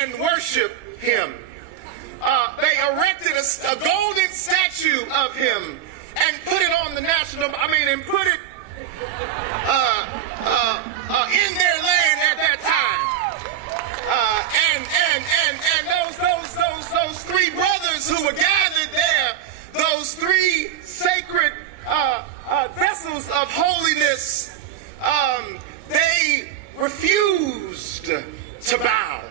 and worship him. They erected a golden statue of him and put it on the and put it in their land at that time. Those three brothers who were gathered there, those three sacred vessels of holiness, they refused to bow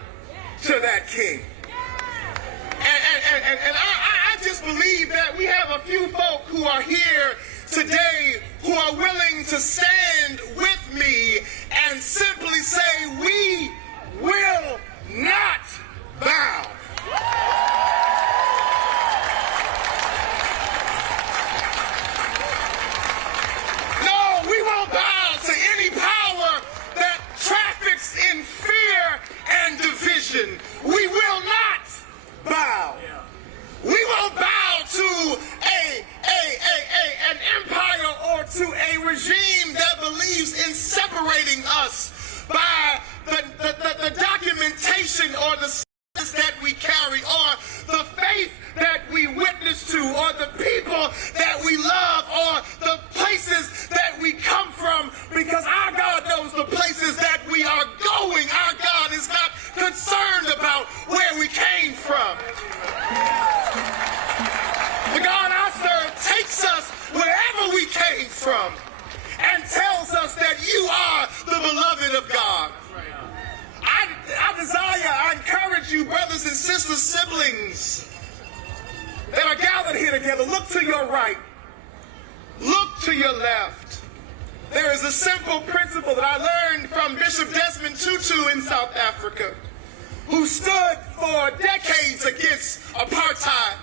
to that king. And I just believe that we have a few folk who are here today who are willing to stand with me and simply say, we will not bow. No, we won't bow to any power that traffics in fear and division. We will not bow. We won't bow to an empire or to a regime that believes in separating us by the documentation or the status that we carry or the faith that we witness to or the people that we love or the places that we come from, because our God knows the places that we are going. Our God is not concerned about where we came from. The God I serve takes us wherever we came from and tells us that you are the beloved of God. I encourage you, brothers and sisters, siblings that are gathered here together, look to your right, look to your left. There is a simple principle that I learned from Bishop Desmond Tutu in South Africa, who stood for decades against apartheid.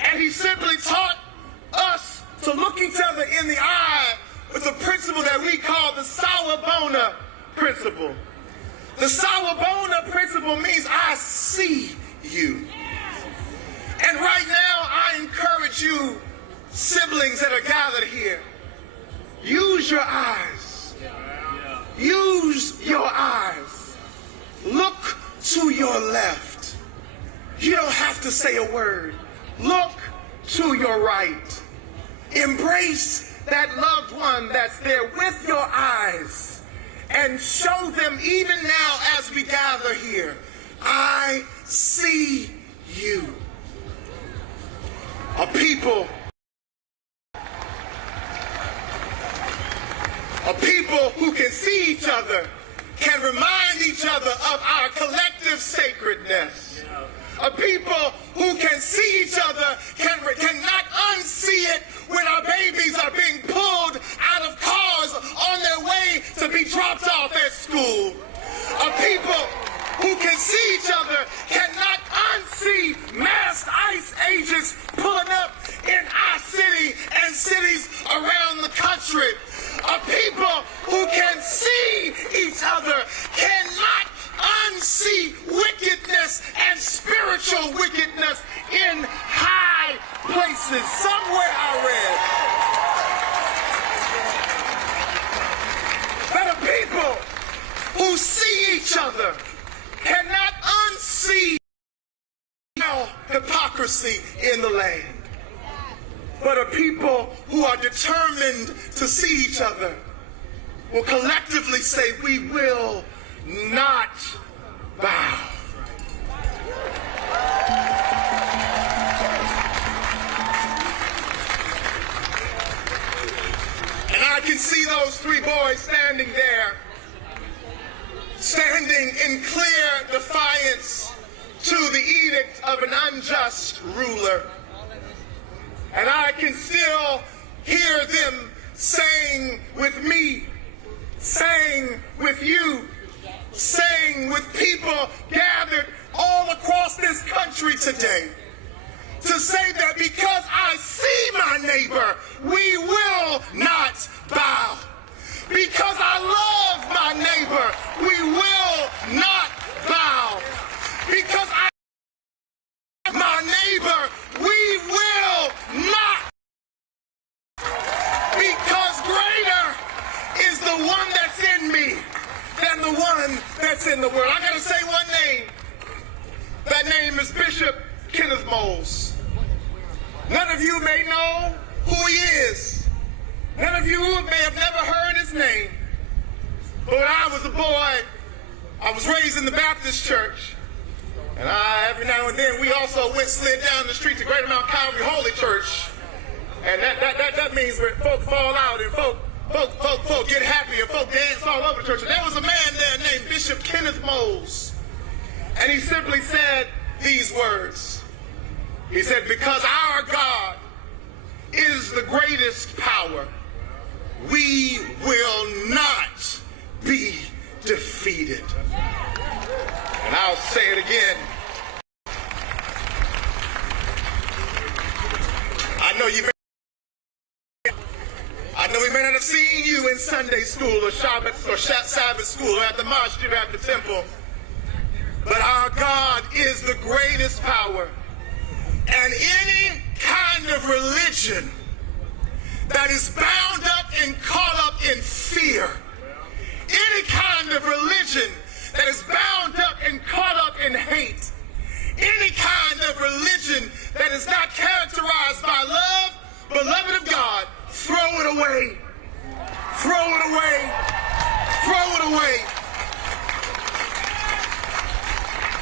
And he simply taught us to look each other in the eye with a principle that we call the Sawubona principle. The Sawubona principle means I see you. And right now I encourage you, siblings that are gathered here, use your eyes. Use your eyes. Look to your left. You don't have to say a word. Look to your right. Embrace that loved one that's there with your eyes and show them, even now as we gather here, I see you. A people who can see each other, can remind each other of our collective sacredness. A people who can see each other cannot unsee it when our babies are being pulled out of cars on their way to be dropped off at school. A people who can see each other cannot unsee masked ICE agents pulling up in our city and cities around the country. A people who can see each other cannot unsee wickedness and spiritual wickedness in high places. Somewhere I read that a people who see each other cannot unsee hypocrisy in the land. But a people who are determined to see each other will collectively say, we will not bow. And I can see those three boys standing there, standing in clear defiance to the edict of an unjust ruler. And I can still hear them saying with me, saying with you, saying with people gathered all across this country today, to say that because I see my neighbor, we will not bow. Because I love my neighbor, we will not bow. Because I love my neighbor, we will not. Because greater is the one that's in me than the one that's in the world. I gotta say one name name is Bishop Kenneth Moles. None of you may know who he is. None of you may have never heard his name. But when I was a boy, I was raised in the Baptist church. And every now and then we also slid down the street to Greater Mount Calvary Holy Church. And that means when folk fall out and folk get happy and folk dance all over the church. And there was a man there named Bishop Kenneth Moles. And he simply said these words. He said, because our God is the greatest power, we will not be defeated. And I'll say it again. I know we may not have seen you in Sunday school or Sabbath school or at the mosque or at the temple, but our God is the greatest power. And any kind of religion that is bound up and caught up in fear, any kind of religion that is bound up and caught up in hate, any kind of religion that is not characterized by love, beloved of God, throw it away. Throw it away. Throw it away.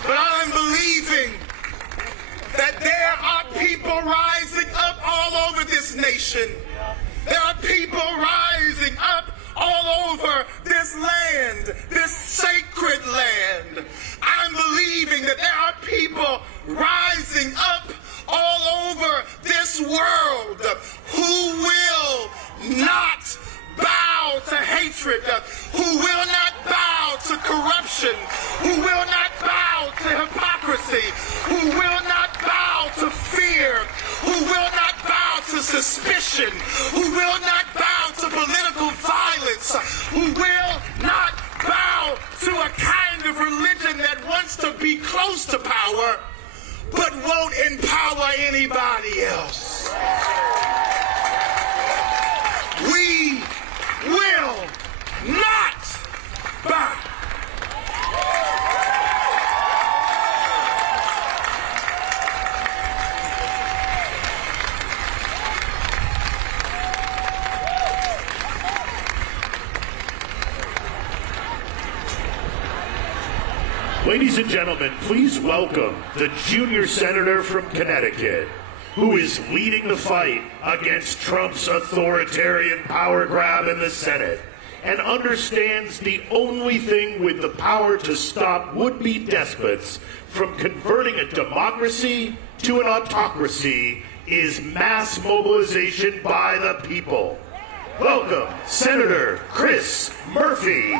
But I'm believing that there are people rising up all over this nation. There are people rising up all over this land, this sacred land. I'm believing that there are people rising up all over this world who will not bow to hatred, who will not bow to corruption, who will not bow to hypocrisy, who will not bow to fear, who will not bow to suspicion, who will not bow to political violence, who will not bow to a kind of religion that wants to be close to power but won't empower anybody else. We will not bow. Ladies and gentlemen, please welcome the junior senator from Connecticut, who is leading the fight against Trump's authoritarian power grab in the Senate and understands the only thing with the power to stop would-be despots from converting a democracy to an autocracy is mass mobilization by the people. Welcome, Senator Chris Murphy.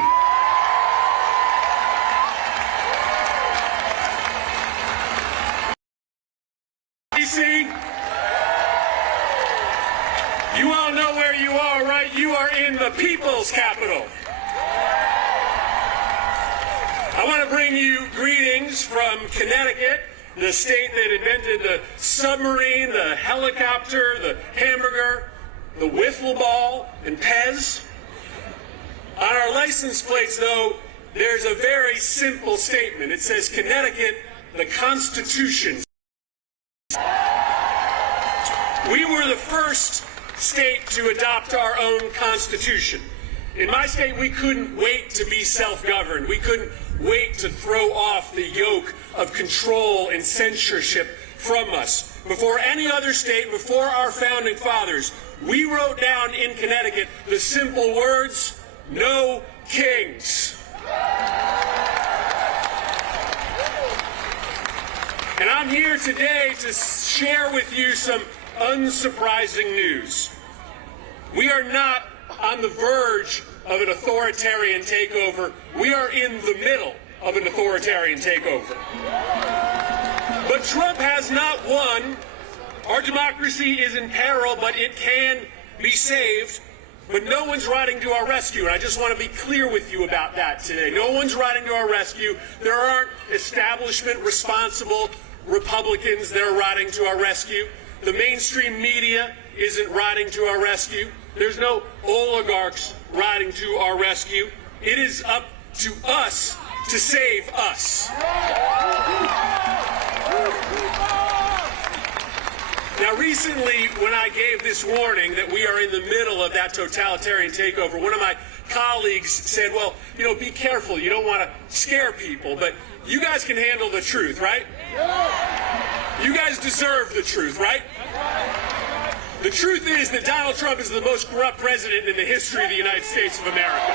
You all know where you are, right? You are in the people's capital. I want to bring you greetings from Connecticut, the state that invented the submarine, the helicopter, the hamburger, the wiffle ball, and Pez. On our license plates, though, there's a very simple statement. It says, Connecticut, the Constitution. We were the first state to adopt our own constitution. In my state, we couldn't wait to be self-governed. We couldn't wait to throw off the yoke of control and censorship from us. Before any other state, before our founding fathers, we wrote down in Connecticut the simple words, no kings. And I'm here today to share with you some unsurprising news. We are not on the verge of an authoritarian takeover. We are in the middle of an authoritarian takeover. But Trump has not won. Our democracy is in peril, but it can be saved. But no one's riding to our rescue, and I just want to be clear with you about that today. No one's riding to our rescue. There aren't establishment responsible Republicans that are riding to our rescue. The mainstream media isn't riding to our rescue. There's no oligarchs riding to our rescue. It is up to us to save us. recently, when I gave this warning that we are in the middle of that totalitarian takeover, one of my colleagues said, well, you know, be careful. You don't want to scare people, but you guys can handle the truth, right? You guys deserve the truth, right? The truth is that Donald Trump is the most corrupt president in the history of the United States of America.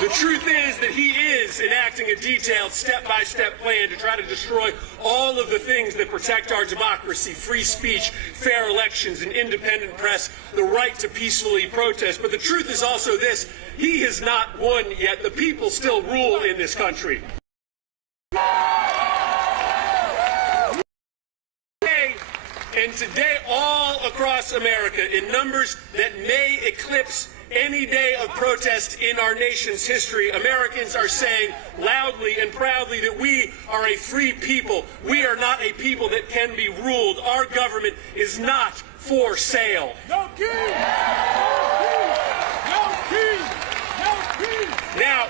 The truth is that he is enacting a detailed step-by-step plan to try to destroy all of the things that protect our democracy: free speech, fair elections, an independent press, the right to peacefully protest. But the truth is also this: he has not won yet. The people still rule in this country. And today, all across America, in numbers that may eclipse any day of protest in our nation's history, Americans are saying loudly and proudly that we are a free people. We are not a people that can be ruled. Our government is not for sale. No king! No king! No king! Now,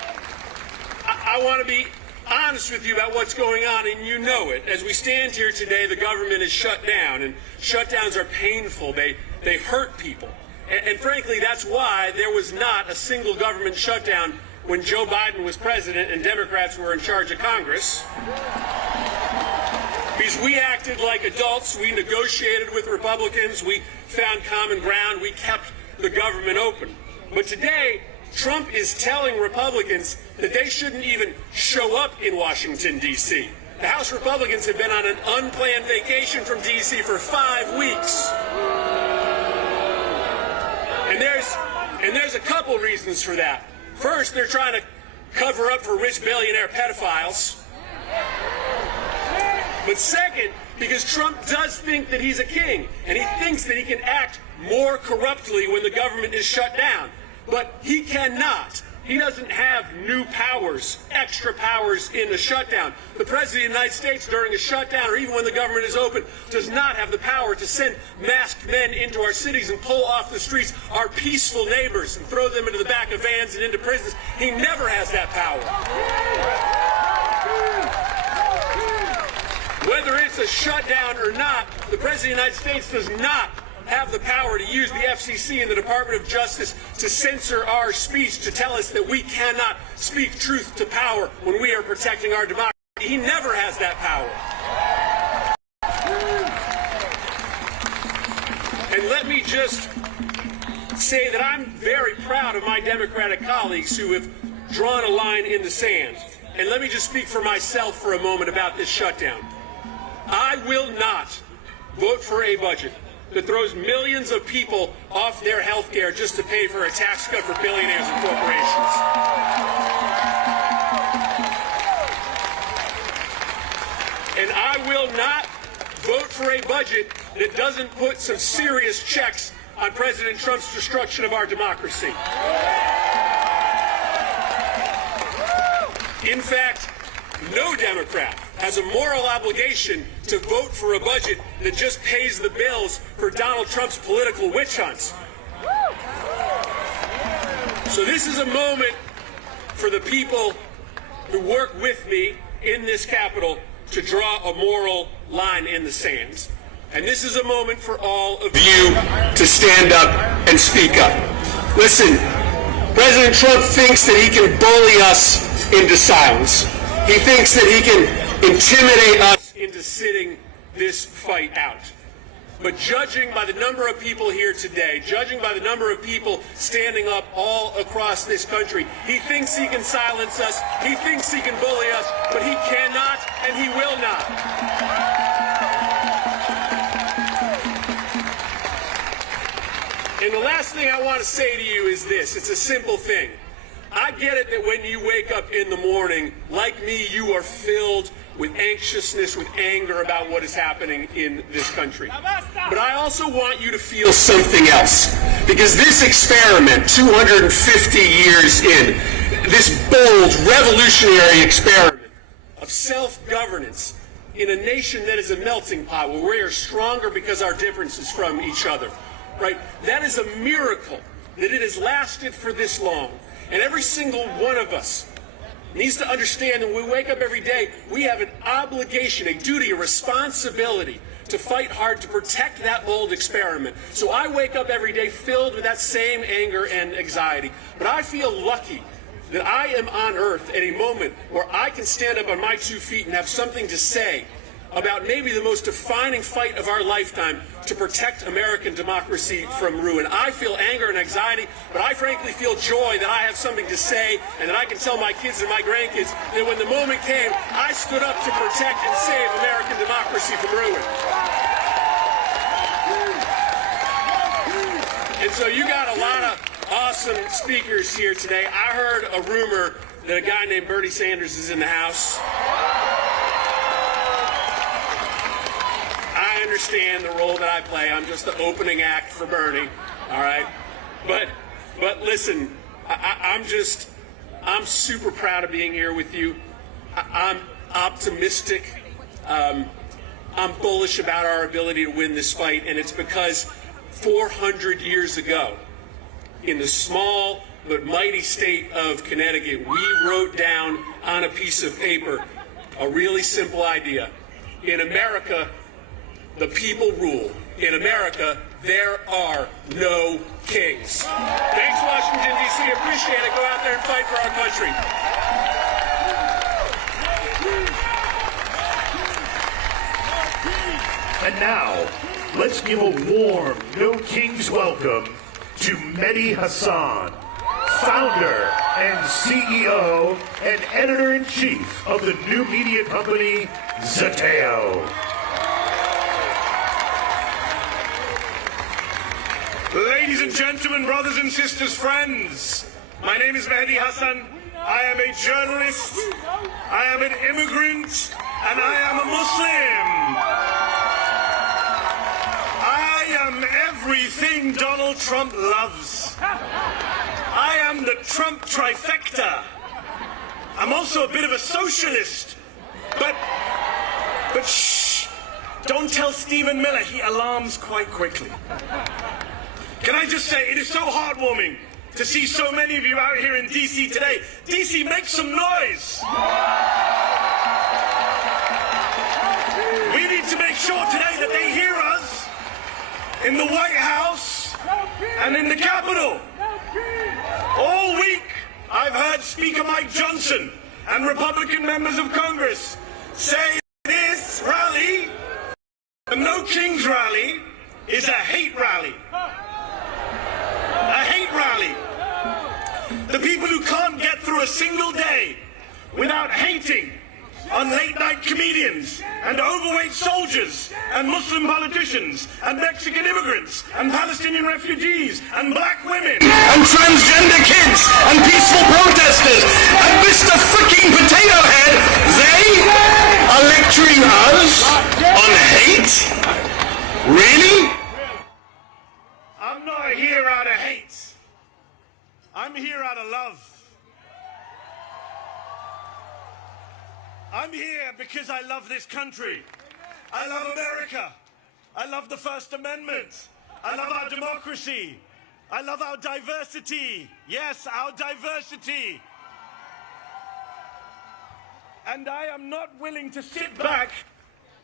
I want to be honest with you about what's going on, and you know it. As we stand here today, the government is shut down, and shutdowns are painful. They hurt people. And frankly, that's why there was not a single government shutdown when Joe Biden was president and Democrats were in charge of Congress. Because we acted like adults, we negotiated with Republicans, we found common ground, we kept the government open. But today, Trump is telling Republicans that they shouldn't even show up in Washington, D.C. The House Republicans have been on an unplanned vacation from D.C. for 5 weeks. And there's a couple reasons for that. First, they're trying to cover up for rich billionaire pedophiles. But second, because Trump does think that he's a king, and he thinks that he can act more corruptly when the government is shut down. But he cannot. He doesn't have new powers, extra powers in a shutdown. The President of the United States during a shutdown, or even when the government is open, does not have the power to send masked men into our cities and pull off the streets our peaceful neighbors and throw them into the back of vans and into prisons. He never has that power. Whether it's a shutdown or not, the President of the United States does not have the power to use the FCC and the Department of Justice to censor our speech, to tell us that we cannot speak truth to power when we are protecting our democracy. He never has that power. And let me just say that I'm very proud of my Democratic colleagues who have drawn a line in the sand. And let me just speak for myself for a moment about this shutdown. I will not vote for a budget that throws millions of people off their health care just to pay for a tax cut for billionaires and corporations. And I will not vote for a budget that doesn't put some serious checks on President Trump's destruction of our democracy. In fact, no Democrat has a moral obligation to vote for a budget that just pays the bills for Donald Trump's political witch hunts. So this is a moment for the people who work with me in this Capitol to draw a moral line in the sand. And this is a moment for all of you to stand up and speak up. Listen, President Trump thinks that he can bully us into silence. He thinks that he can intimidate us into sitting this fight out. But judging by the number of people here today, judging by the number of people standing up all across this country, he thinks he can silence us, he thinks he can bully us, but he cannot and he will not. And the last thing I want to say to you is this. It's a simple thing. I get it that when you wake up in the morning, like me, you are filled with anxiousness, with anger about what is happening in this country. But I also want you to feel something else. Because this experiment, 250 years in, this bold, revolutionary experiment of self-governance in a nation that is a melting pot, where we are stronger because our differences from each other, right? That is a miracle that it has lasted for this long. And every single one of us needs to understand that when we wake up every day, we have an obligation, a duty, a responsibility to fight hard to protect that bold experiment. So I wake up every day filled with that same anger and anxiety. But I feel lucky that I am on Earth at a moment where I can stand up on my 2 feet and have something to say about maybe the most defining fight of our lifetime to protect American democracy from ruin. I feel anger and anxiety, but I frankly feel joy that I have something to say and that I can tell my kids and my grandkids that when the moment came, I stood up to protect and save American democracy from ruin. And so you got a lot of awesome speakers here today. I heard a rumor that a guy named Bernie Sanders is in the house. I understand the role that I play. I'm just the opening act for Bernie, all right? But listen, I'm super proud of being here with you. I'm optimistic. I'm bullish about our ability to win this fight, and it's because 400 years ago, in the small but mighty state of Connecticut, we wrote down on a piece of paper a really simple idea. In America, the people rule. In America, there are no kings. Thanks, Washington, D.C. Appreciate it. Go out there and fight for our country. And now, let's give a warm No Kings welcome to Mehdi Hasan, founder and CEO and editor-in-chief of the new media company, Zeteo. Ladies and gentlemen, brothers and sisters, friends, my name is Mehdi Hasan. I am a journalist, I am an immigrant, and I am a Muslim. I am everything Donald Trump loves. I am the Trump trifecta. I'm also a bit of a socialist, but shh, don't tell Stephen Miller, he alarms quite quickly. Can I just say, it is so heartwarming to see so many of you out here in D.C. today. D.C., make some noise. We need to make sure today that they hear us in the White House and in the Capitol. All week, I've heard Speaker Mike Johnson and Republican members of Congress say this rally, the No Kings rally, is a hate rally. A hate rally. The people who can't get through a single day without hating on late-night comedians and overweight soldiers and Muslim politicians and Mexican immigrants and Palestinian refugees and black women and transgender kids and peaceful protesters and Mr. freaking Potato Head, they are lecturing us on hate? Really? I'm not here out of hate. I'm here out of love. I'm here because I love this country. I love America. I love the First Amendment. I love our democracy. I love our diversity. Yes, our diversity. And I am not willing to sit back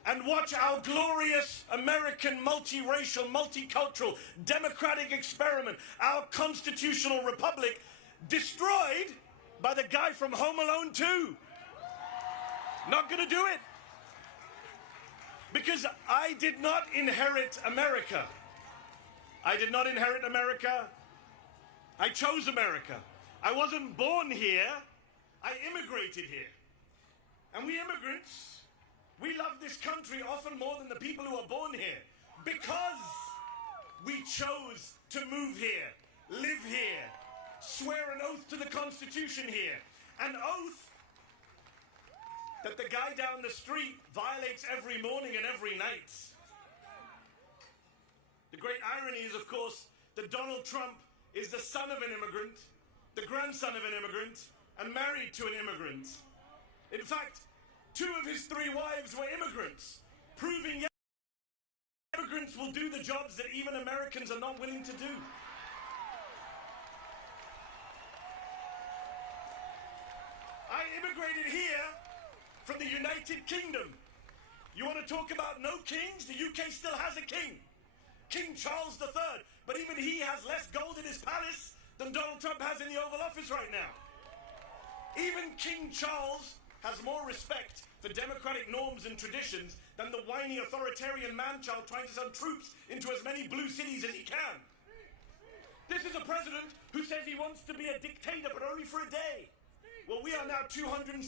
and watch our glorious American multiracial, multicultural, democratic experiment, our constitutional republic, destroyed by the guy from Home Alone 2. Not gonna do it. Because I did not inherit America. I did not inherit America. I chose America. I wasn't born here. I immigrated here. And we immigrants, we love this country often more than the people who are born here because we chose to move here, live here, swear an oath to the Constitution here, an oath that the guy down the street violates every morning and every night. The great irony is, of course, that Donald Trump is the son of an immigrant, the grandson of an immigrant, and married to an immigrant. In fact, 2 of his 3 wives were immigrants, proving immigrants will do the jobs that even Americans are not willing to do. I immigrated here from the United Kingdom. You want to talk about no kings? The UK still has a king. King Charles III. But even he has less gold in his palace than Donald Trump has in the Oval Office right now. Even King Charles has more respect for democratic norms and traditions than the whiny authoritarian man-child trying to send troops into as many blue cities as he can. This is a president who says he wants to be a dictator, but only for a day. Well, we are now 271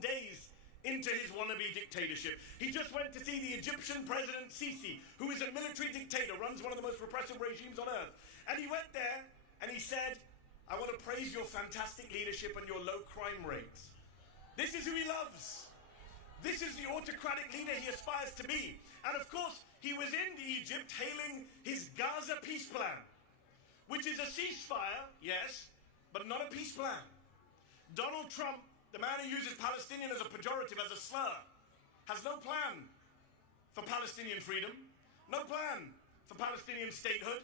days into his wannabe dictatorship. He just went to see the Egyptian President Sisi, who is a military dictator, runs one of the most repressive regimes on earth. And he went there and he said, I want to praise your fantastic leadership and your low crime rates. This is who he loves. This is the autocratic leader he aspires to be. And of course, he was in Egypt hailing his Gaza peace plan, which is a ceasefire, yes, but not a peace plan. Donald Trump, the man who uses Palestinian as a pejorative, as a slur, has no plan for Palestinian freedom, no plan for Palestinian statehood,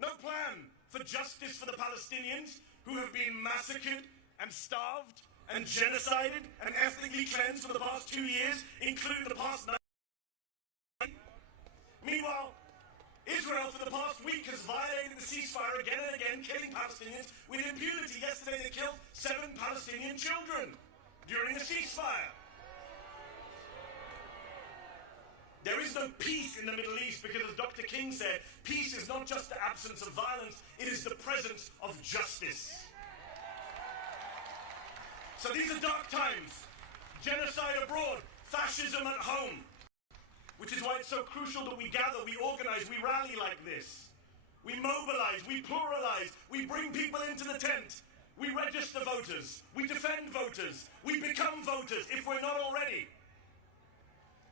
no plan for justice for the Palestinians who have been massacred and starved and genocided and ethnically cleansed for the past 2 years, including the past 9. Meanwhile, Israel for the past week has violated the ceasefire again and again, killing Palestinians with impunity. Yesterday they killed 7 Palestinian children during the ceasefire. There is no peace in the Middle East because, as Dr. King said, peace is not just the absence of violence, it is the presence of justice. So these are dark times. Genocide abroad, fascism at home. Which is why it's so crucial that we gather, we organize, we rally like this. We mobilize, we pluralize, we bring people into the tent. We register voters, we defend voters, we become voters if we're not already.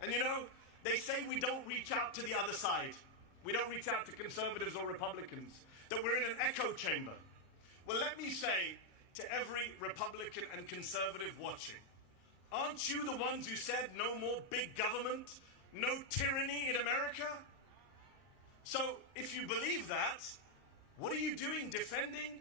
And you know, they say we don't reach out to the other side. We don't reach out to conservatives or Republicans, that we're in an echo chamber. Well, let me say to every Republican and conservative watching, aren't you the ones who said no more big government? No tyranny in America? So, if you believe that, what are you doing defending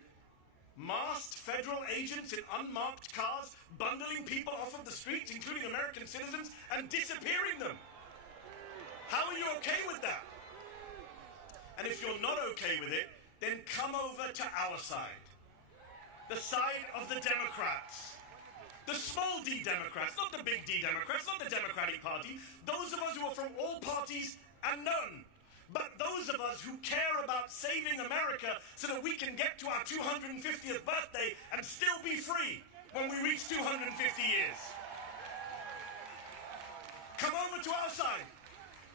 masked federal agents in unmarked cars, bundling people off of the streets, including American citizens, and disappearing them? How are you okay with that? And if you're not okay with it, then come over to our side. The side of the Democrats. The small d Democrats, not the big D Democrats, not the Democratic Party. Those of us who are from all parties and none. But those of us who care about saving America so that we can get to our 250th birthday and still be free when we reach 250 years. Come over to our side.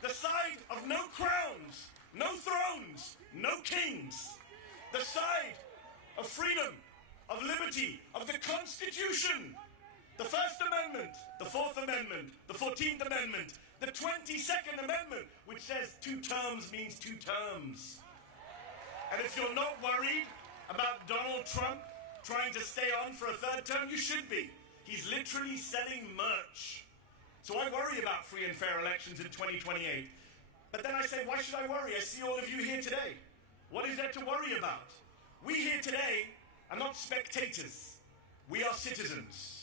The side of no crowns, no thrones, no kings. The side of freedom, of liberty, of the Constitution. The First Amendment, the Fourth Amendment, the 14th Amendment, the 22nd Amendment, which says 2 terms means 2 terms. And if you're not worried about Donald Trump trying to stay on for a 3rd term, you should be. He's literally selling merch. So I worry about free and fair elections in 2028. But then I say, why should I worry? I see all of you here today. What is there to worry about? We here today are not spectators. We are citizens.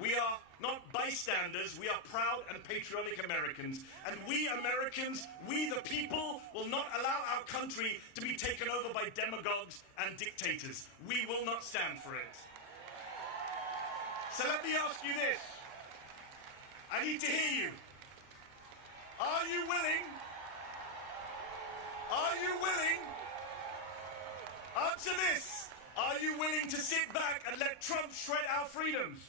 We are not bystanders, we are proud and patriotic Americans. And we Americans, we the people, will not allow our country to be taken over by demagogues and dictators. We will not stand for it. So let me ask you this. I need to hear you. Are you willing? Are you willing? Answer this. Are you willing to sit back and let Trump shred our freedoms?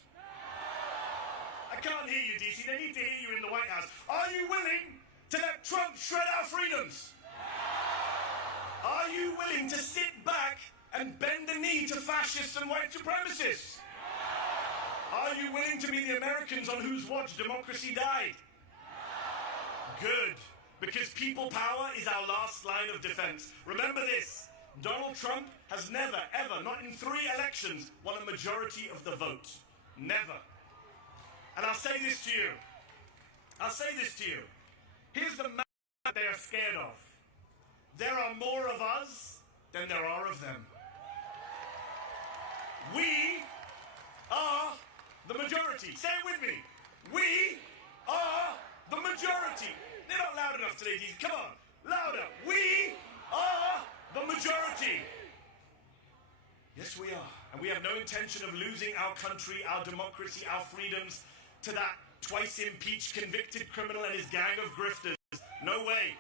I can't hear you, DC. They need to hear you in the White House. Are you willing to let Trump shred our freedoms? Are you willing to sit back and bend the knee to fascists and white supremacists? Are you willing to be the Americans on whose watch democracy died? Good, because people power is our last line of defense. Remember this, Donald Trump has never, ever, not in 3 elections, won a majority of the vote. Never. And I'll say this to you. I'll say this to you. Here's the man that they are scared of. There are more of us than there are of them. We are the majority. majority. Say it with me. We are the majority. They're not loud enough today, Dee. Come on. Louder. We are the majority. Yes, we are. And we have no intention of losing our country, our democracy, our freedoms to that twice impeached convicted criminal and his gang of grifters. No way.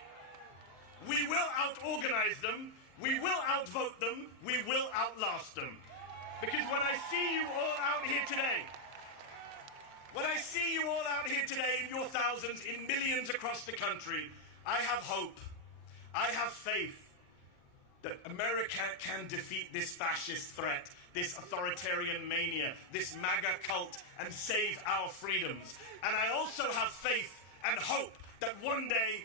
We will out-organize them. We will outvote them. We will outlast them. Because when I see you all out here today, in your thousands, in millions across the country, I have hope. I have faith that America can defeat this fascist threat, this authoritarian mania, this MAGA cult, and save our freedoms. And I also have faith and hope that one day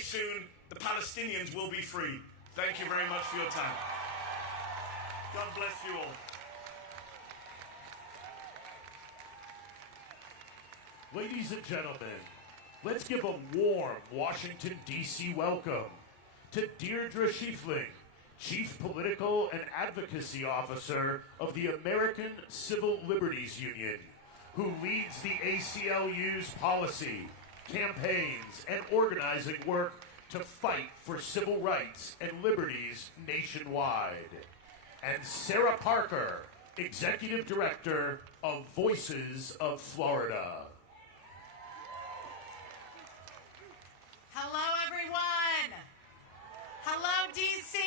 soon, the Palestinians will be free. Thank you very much for your time. God bless you all. Ladies and gentlemen, let's give a warm Washington, D.C. welcome to Deirdre Schiefling, Chief Political and Advocacy Officer of the American Civil Liberties Union, who leads the ACLU's policy, campaigns, and organizing work to fight for civil rights and liberties nationwide. And Sarah Parker, Executive Director of Voices of Florida. Hello, everyone. Hello, DC.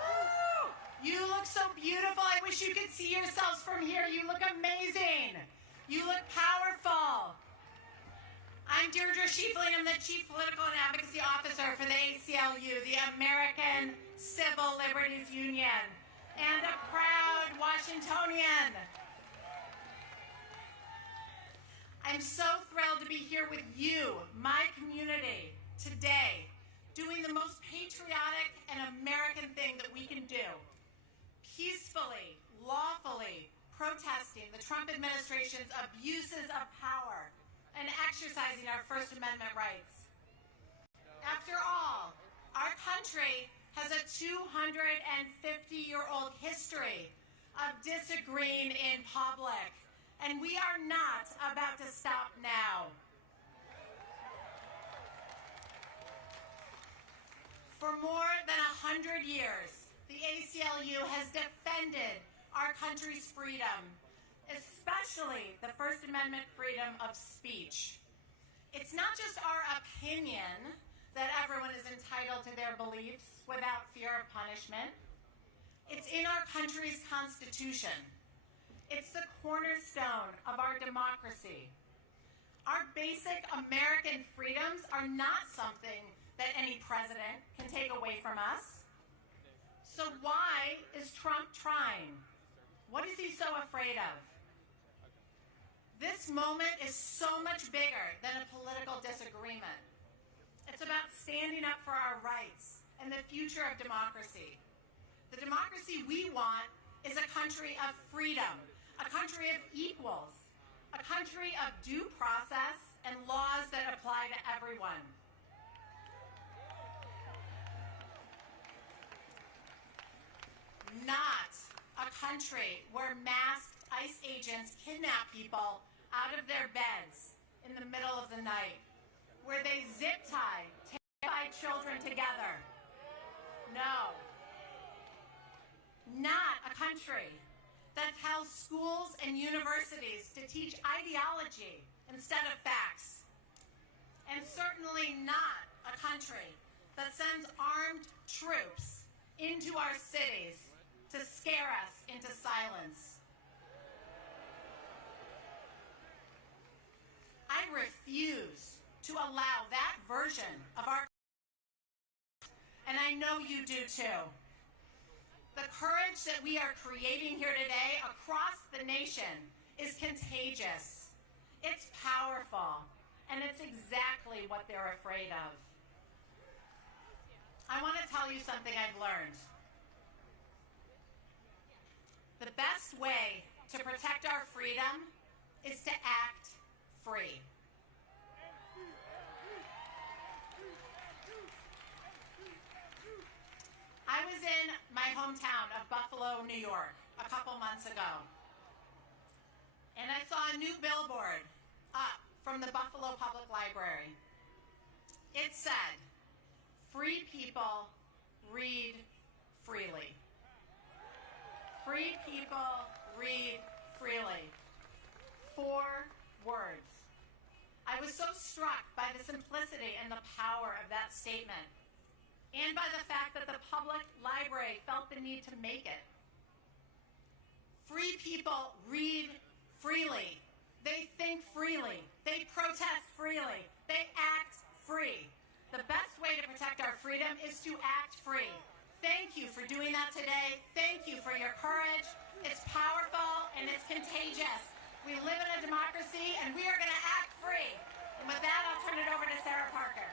Woo! You look so beautiful. I wish you could see yourselves from here. You look amazing. You look powerful. I'm Deirdre Schiefling. I'm the Chief Political and Advocacy Officer for the ACLU, the American Civil Liberties Union, and a proud Washingtonian. I'm so thrilled to be here with you, my community, today, doing the most patriotic and American thing that we can do. Peacefully, lawfully protesting the Trump administration's abuses of power and exercising our First Amendment rights. After all, our country has a 250-year-old history of disagreeing in public, and we are not about to stop now. For more than 100 years, the ACLU has defended our country's freedom, especially the First Amendment freedom of speech. It's not just our opinion that everyone is entitled to their beliefs without fear of punishment. It's in our country's Constitution. It's the cornerstone of our democracy. Our basic American freedoms are not something that any president can take away from us. So why is Trump trying? What is he so afraid of? This moment is so much bigger than a political disagreement. It's about standing up for our rights and the future of democracy. The democracy we want is a country of freedom, a country of equals, a country of due process and laws that apply to everyone. Not a country where masked ICE agents kidnap people out of their beds in the middle of the night, where they zip tie terrified children together. No. Not a country that tells schools and universities to teach ideology instead of facts. And certainly not a country that sends armed troops into our cities to scare us into silence. I refuse to allow that version of our, and I know you do too. The courage that we are creating here today across the nation is contagious. It's powerful, and it's exactly what they're afraid of. I want to tell you something I've learned. The best way to protect our freedom is to act free. I was in my hometown of Buffalo, New York, a couple months ago. a new billboard up from the Buffalo Public Library. It said, "Free people read freely." Free people read freely. 4 words. I was so struck by the simplicity and the power of that statement, and by the fact that the public library felt the need to make it. Free people read freely. They think freely. They protest freely. They act free. The best way to protect our freedom is to act free. Thank you for doing that today. Thank you for your courage. It's powerful and it's contagious. We live in a democracy and we are going to act free. And with that, I'll turn it over to Sarah Parker.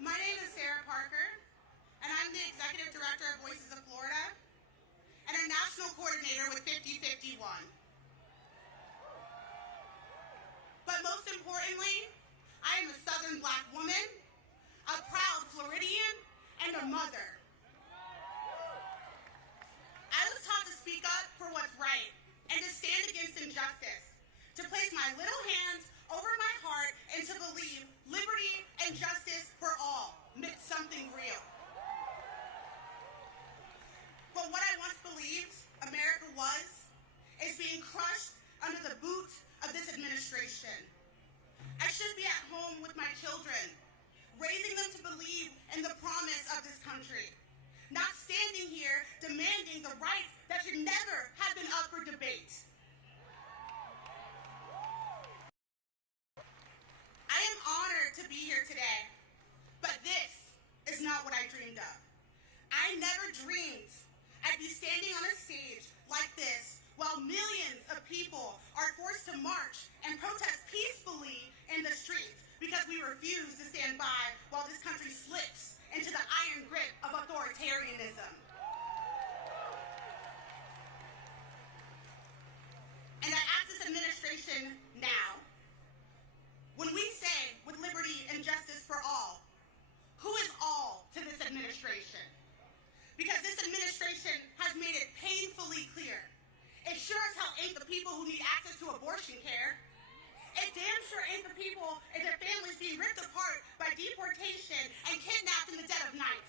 My name is Sarah Parker, and I'm the Executive Director of Voices of Florida and a National Coordinator with 5051. But most importantly, I am a Southern Black woman, a proud Floridian, and a mother. I was taught to speak up for what's right and to stand against injustice, to place my little hands over my heart and to believe liberty and justice for all meant something real. But what I once believed America was is being crushed under the boot of this administration. I should be at home with my children, raising them to believe in the promise of this country, not standing here demanding the rights that should never have been up for debate. I am honored to be here today, but this is not what I dreamed of. I never dreamed I'd be standing on a stage like this while millions of people are forced to march and protest peacefully in the streets because we refuse to stand by while this country slips into the iron grip of authoritarianism. And I ask this administration now, when we say with liberty and justice for all, who is all to this administration? Because this administration has made it painfully clear. It sure as hell ain't the people who need access to abortion care. It damn sure ain't the people and their families being ripped apart by deportation and kidnapped in the dead of night.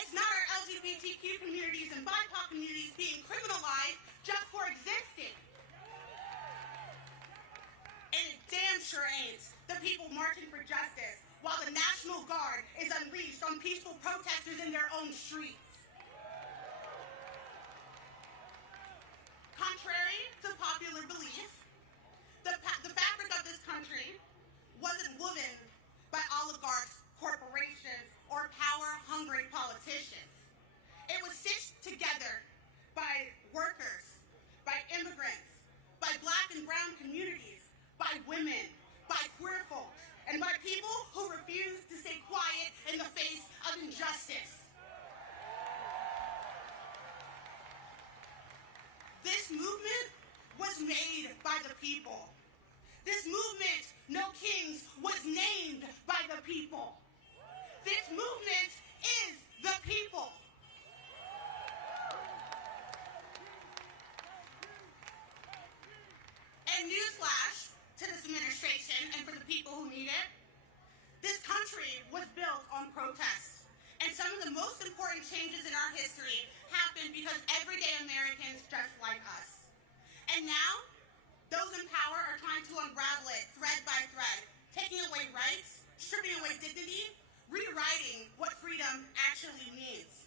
It's not our LGBTQ communities and BIPOC communities being criminalized just for existing. And it damn sure ain't the people marching for justice while the National Guard is unleashed on peaceful protesters in their own streets. Contrary to popular belief, the fabric of this country wasn't woven by oligarchs, corporations, or power-hungry politicians. It was stitched together by workers, by immigrants, by Black and brown communities, by women, by queer folks, and by people who refuse to stay quiet in the face of injustice. This movement was made by the people. This movement, No Kings, was named by the people. This movement is the people. And newsflash to this administration and for the people who need it, this country was built on protests. And some of the most important changes in our history happened because everyday Americans just like us. And now, those in power are trying to unravel it thread by thread, taking away rights, stripping away dignity, rewriting what freedom actually means.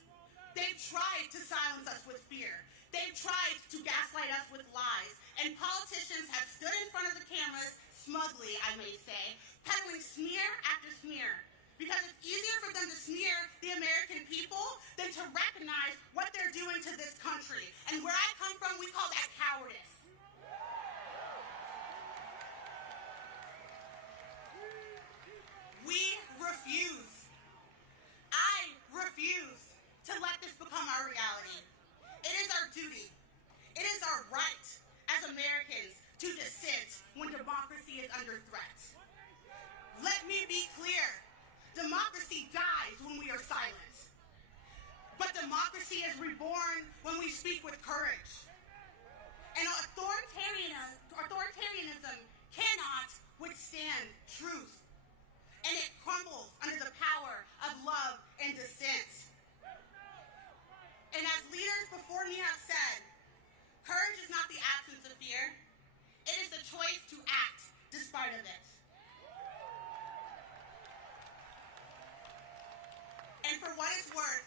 They've tried to silence us with fear. They've tried to gaslight us with lies. And politicians have stood in front of the cameras, smugly, I may say, peddling smear after smear. Because it's easier for them to smear the American people than to recognize what they're doing to this country. And where I come from, we call that cowardice. We refuse. I refuse to let this become our reality. It is our duty. It is our right as Americans to dissent when democracy is under threat. Let me be clear. Democracy dies when we are silent. But democracy democracy is reborn when we speak with courage. And authoritarianism cannot withstand truth. And it crumbles under the power of love and dissent. And as leaders before me have said, courage is not the absence of fear. It is the choice to act despite of it. And for what it's worth,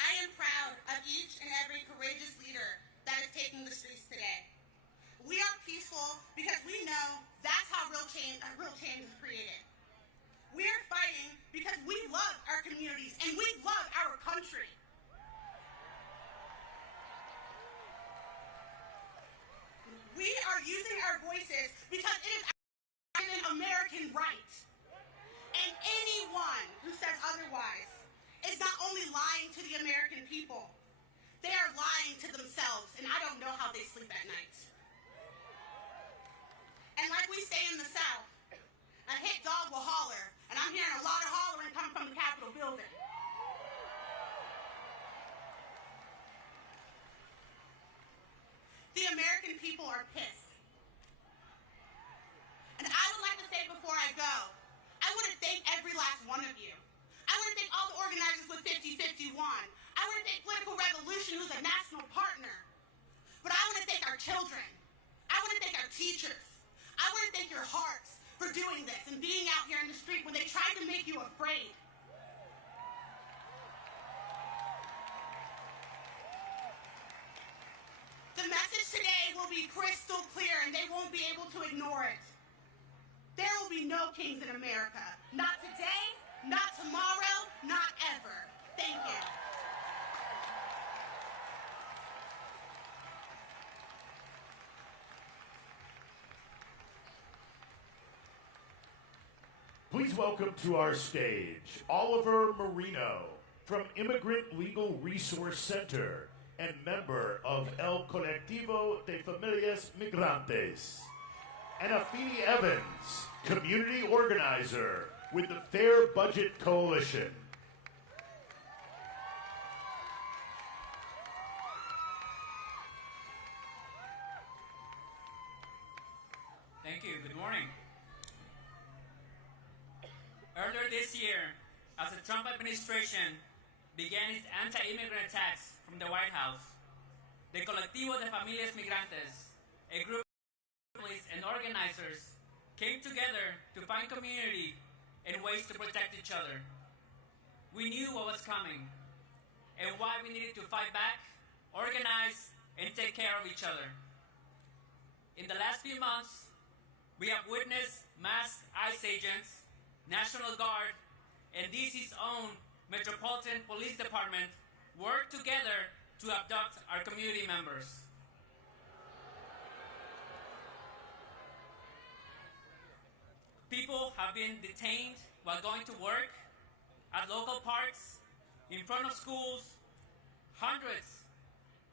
I am proud of each and every courageous leader that is taking the streets today. We are peaceful because we know that's how real change is created. We are fighting because we love our communities and we love our country. We are using our voices because it is an American right. And anyone who says otherwise is not only lying to the American people, they are lying to themselves, and I don't know how they sleep at night. And like we say in the South, a hit dog will holler, and I'm hearing a lot of hollering come from the Capitol building. The American people are pissed. And I would like to say before I go, I want to thank every last one of you. I want to thank all the organizers with 5051. I want to thank Political Revolution, who's a national partner. But I want to thank our children. I want to thank our teachers. I want to thank your hearts for doing this and being out here in the street when they tried to make you afraid. The message today will be crystal clear and they won't be able to ignore it. There will be no kings in America. Not today, not tomorrow, not ever. Thank you. Please welcome to our stage Oliver Marino from Immigrant Legal Resource Center and member of El Colectivo de Familias Migrantes, and Afeni Evans, community organizer with the Fair Budget Coalition. Thank you. Good morning. Earlier this year, as the Trump administration began its anti-immigrant attacks from the White House, the Colectivo de Familias Migrantes, a group of families and organizers, came together to find community and ways to protect each other. We knew what was coming and why we needed to fight back, organize, and take care of each other. In the last few months, we have witnessed mass ICE agents, National Guard, and DC's own Metropolitan Police Department work together to abduct our community members. People have been detained while going to work, at local parks, in front of schools. Hundreds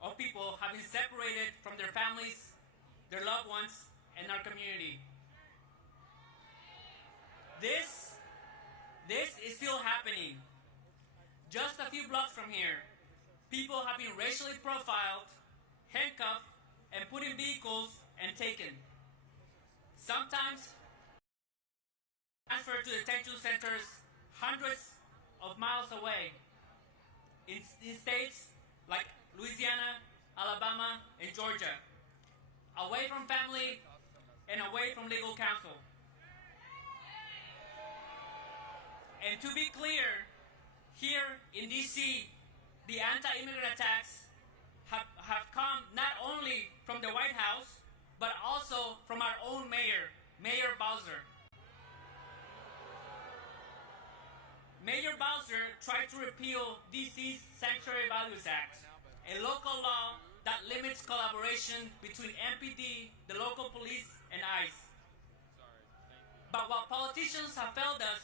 of people have been separated from their families, their loved ones, and our community. This is still happening. Just a few blocks from here, people have been racially profiled, handcuffed, and put in vehicles and taken. Sometimes transferred to detention centers hundreds of miles away in states like Louisiana, Alabama, and Georgia, away from family and away from legal counsel. And to be clear, here in DC, the anti-immigrant attacks have come not only from the White House, but also from our own mayor, Mayor Bowser. Mayor Bowser tried to repeal DC's Sanctuary Values Act, a local law that limits collaboration between MPD, the local police, and ICE. But while politicians have failed us,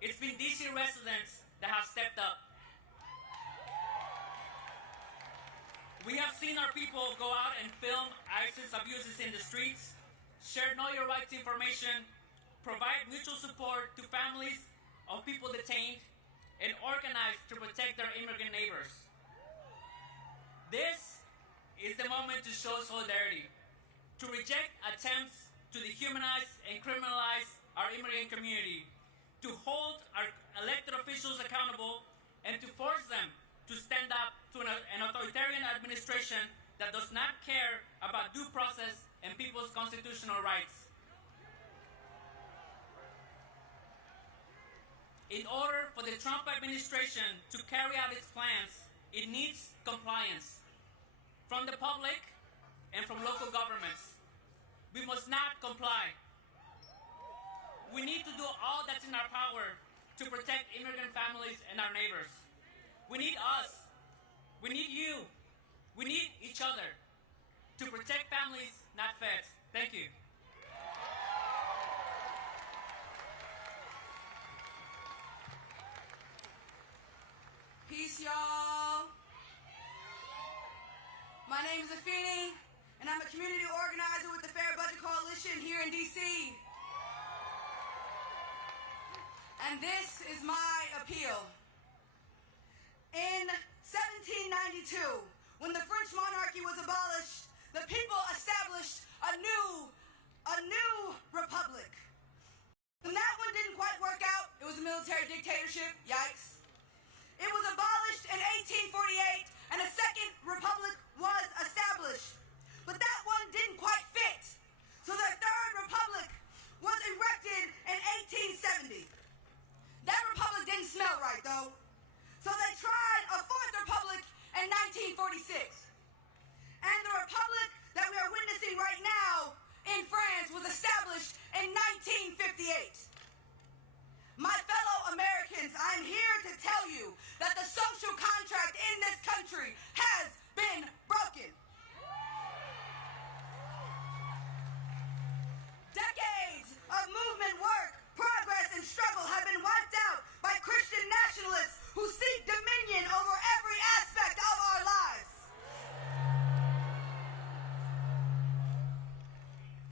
it's been DC residents that have stepped up. We have seen our people go out and film ISIS abuses in the streets, share Know Your Rights information, provide mutual support to families of people detained, and organize to protect their immigrant neighbors. moment to show solidarity, to reject attempts to dehumanize and criminalize our immigrant community, to hold our elected officials accountable, and to force them to stand up to an authoritarian administration that does not care about due process and people's constitutional rights. In order for the Trump administration to carry out its plans, it needs compliance from the public and from local governments. We must not comply. We need to do all that's in our power to protect immigrant families and our neighbors. We need us. We need you. We need each other to protect families, not feds. Thank you. Peace, y'all. My name is Afeni, and I'm a community organizer with the Fair Budget Coalition here in D.C. And this is my appeal. In 1792, when the French monarchy was abolished, the people established a new republic. When that one didn't quite work out, it was a military dictatorship, yikes. It was abolished in 1848, and a second republic was established. But that one didn't quite fit. So their third republic was erected in 1870. That republic didn't smell right, though. So they tried a fourth republic in 1946. And the republic that we are witnessing right now in France was established in 1958. My fellow Americans, I'm here to tell you that the social contract in this country has been broken. Decades of movement work, progress, and struggle have been wiped out by Christian nationalists who seek dominion over every aspect of our lives.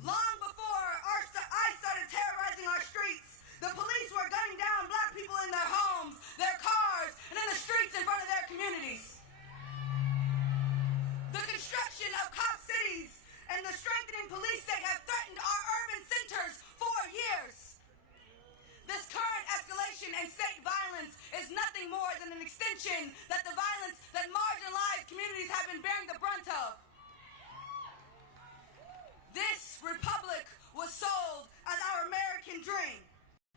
Long before I started terrorizing our streets, the police were gunning down black people in their homes, their cars, and in the streets in front of their communities. The construction of cop cities and the strengthening police state have threatened our urban centers for years. This current escalation in state violence is nothing more than an extension that the violence that marginalized communities have been bearing the brunt of. This republic was sold as our American dream.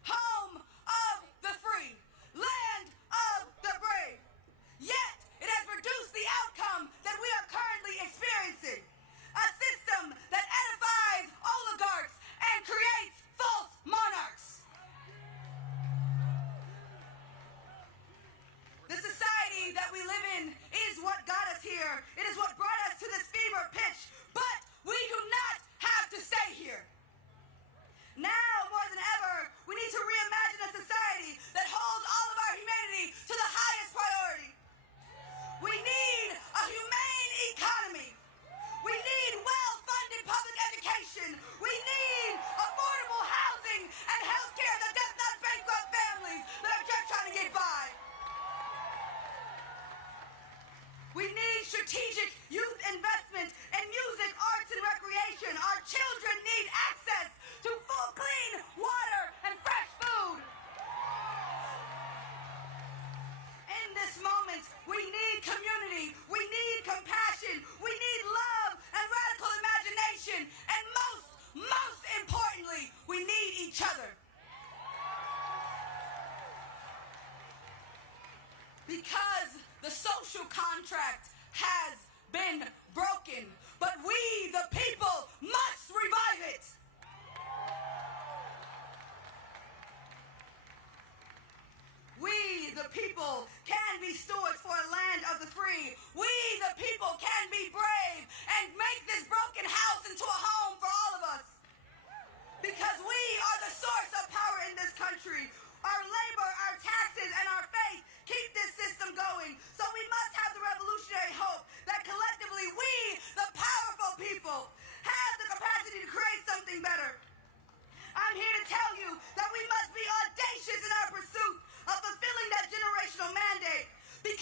Home of the free, land of the brave. Yet, it has produced the outcome that we are currently experiencing. A system that edifies oligarchs and creates false monarchs. The society that we live in is what got us here. It is what brought us to this fever pitch. But we do not have to stay here. Now, more than ever, we need to reimagine a society that holds all of our humanity to the highest priority. We need a humane economy. We need well-funded public education. We need affordable housing and health care that does not bankrupt families that are just trying to get by. We need strategic youth investment in music, arts, and recreation. Our children need access to full, clean water and fresh food. In this moment, we need community, we need compassion, we need love and radical imagination, and most importantly, we need each other. Because the social contract has been broken, but we, the people, must revive it. We, the people, can be stewards for a land of the free. We, the people, can be brave and make this broken house into a home for all of us. Because we are the source of power in this country. Our labor, our taxes, and our faith keep this system going. So we must have the revolutionary hope that collectively we, the powerful people, have the capacity to create something better. I'm here to tell you that we must be audacious in our pursuit of fulfilling that generational mandate. Because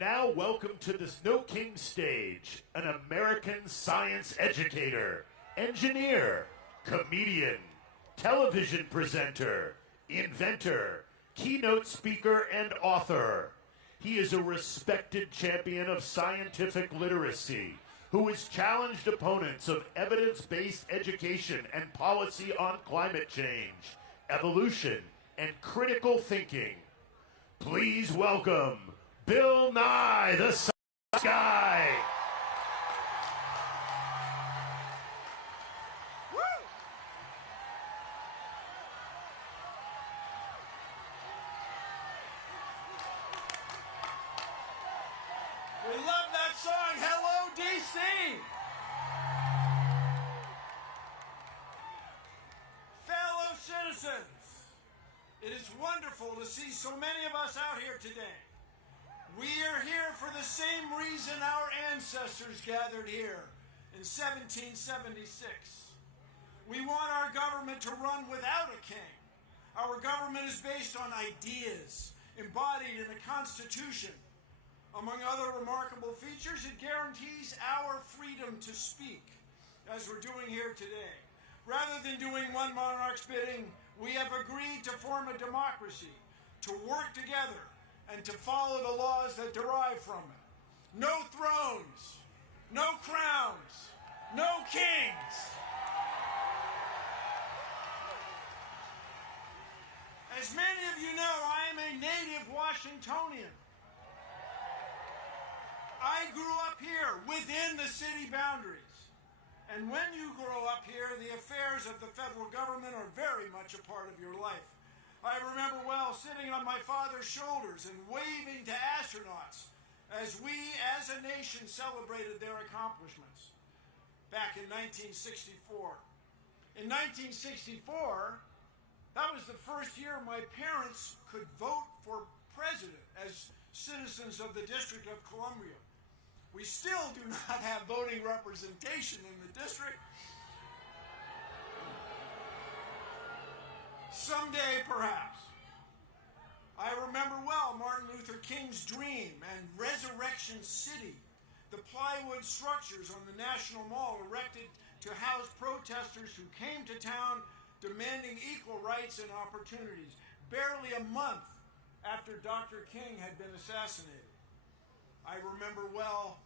now welcome to the Snow King stage, an American science educator, engineer, comedian, television presenter, inventor, keynote speaker, and author. He is a respected champion of scientific literacy who has challenged opponents of evidence-based education and policy on climate change, evolution, and critical thinking. Please welcome Bill Nye, the Science Guy. We love that song, Hello, D.C. Fellow citizens, it is wonderful to see so many of us out here today. We are here for the same reason our ancestors gathered here in 1776. We want our government to run without a king. Our government is based on ideas embodied in the Constitution. Among other remarkable features, it guarantees our freedom to speak, as we're doing here today. Rather than doing one monarch's bidding, we have agreed to form a democracy, to work together, and to follow the laws that derive from it. No thrones, no crowns, no kings. As many of you know, I am a native Washingtonian. I grew up here within the city boundaries. And when you grow up here, the affairs of the federal government are very much a part of your life. I remember well sitting on my father's shoulders and waving to astronauts as we as a nation celebrated their accomplishments back in 1964. In 1964, that was the first year my parents could vote for president as citizens of the District of Columbia. We still do not have voting representation in the district. Someday, perhaps. I remember well Martin Luther King's dream and Resurrection City, the plywood structures on the National Mall erected to house protesters who came to town demanding equal rights and opportunities, barely a month after Dr. King had been assassinated. I remember well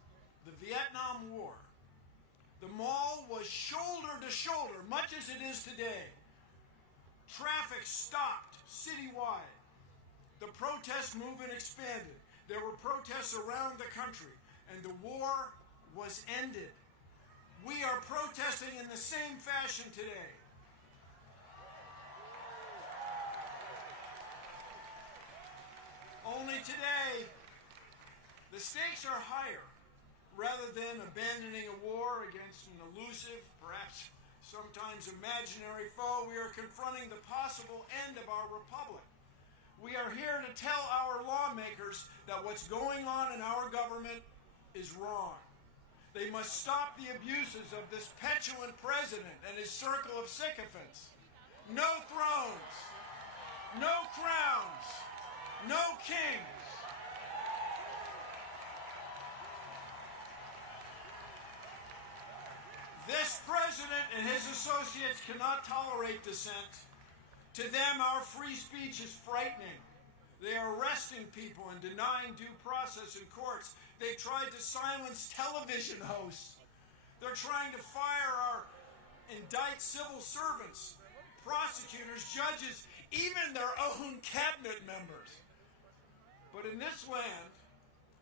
the Vietnam War. The mall was shoulder to shoulder, much as it is today. Traffic stopped citywide. The protest movement expanded. There were protests around the country, and the war was ended. We are protesting in the same fashion today. Only today, the stakes are higher. Rather than abandoning a war against an elusive, perhaps sometimes imaginary foe, we are confronting the possible end of our republic. We are here to tell our lawmakers that what's going on in our government is wrong. They must stop the abuses of this petulant president and his circle of sycophants. No thrones, no crowns, no kings. This president and his associates cannot tolerate dissent. To them, our free speech is frightening. They are arresting people and denying due process in courts. They tried to silence television hosts. They're trying to fire indict civil servants, prosecutors, judges, even their own cabinet members. But in this land,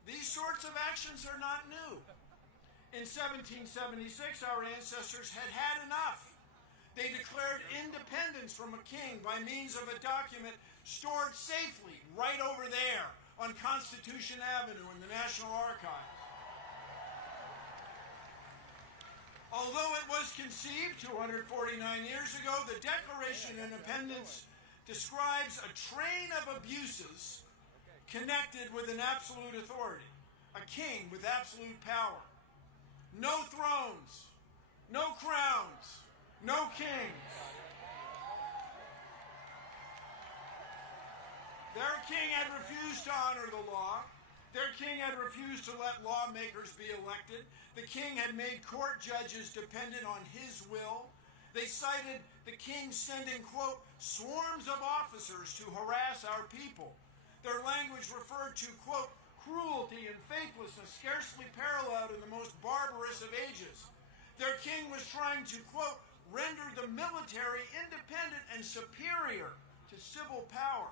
these sorts of actions are not new. In 1776, our ancestors had had enough. They declared independence from a king by means of a document stored safely right over there on Constitution Avenue in the National Archives. Although it was conceived 249 years ago, the Declaration of Independence describes a train of abuses connected with an absolute authority, a king with absolute power. No thrones, no crowns, no kings. Their king had refused to honor the law. Their king had refused to let lawmakers be elected. The king had made court judges dependent on his will. They cited the king sending, quote, swarms of officers to harass our people. Their language referred to, quote, cruelty and faithlessness scarcely paralleled in the most barbarous of ages. Their king was trying to, quote, render the military independent and superior to civil power.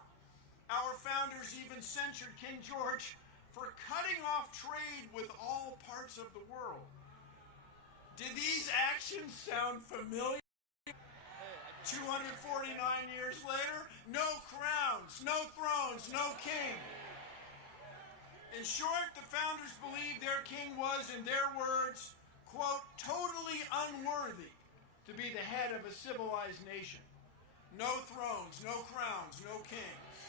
Our founders even censured King George for cutting off trade with all parts of the world. Did these actions sound familiar? 249 years later, no crowns, no thrones, no king. In short, the founders believed their king was, in their words, quote, totally unworthy to be the head of a civilized nation. No thrones, no crowns, no kings.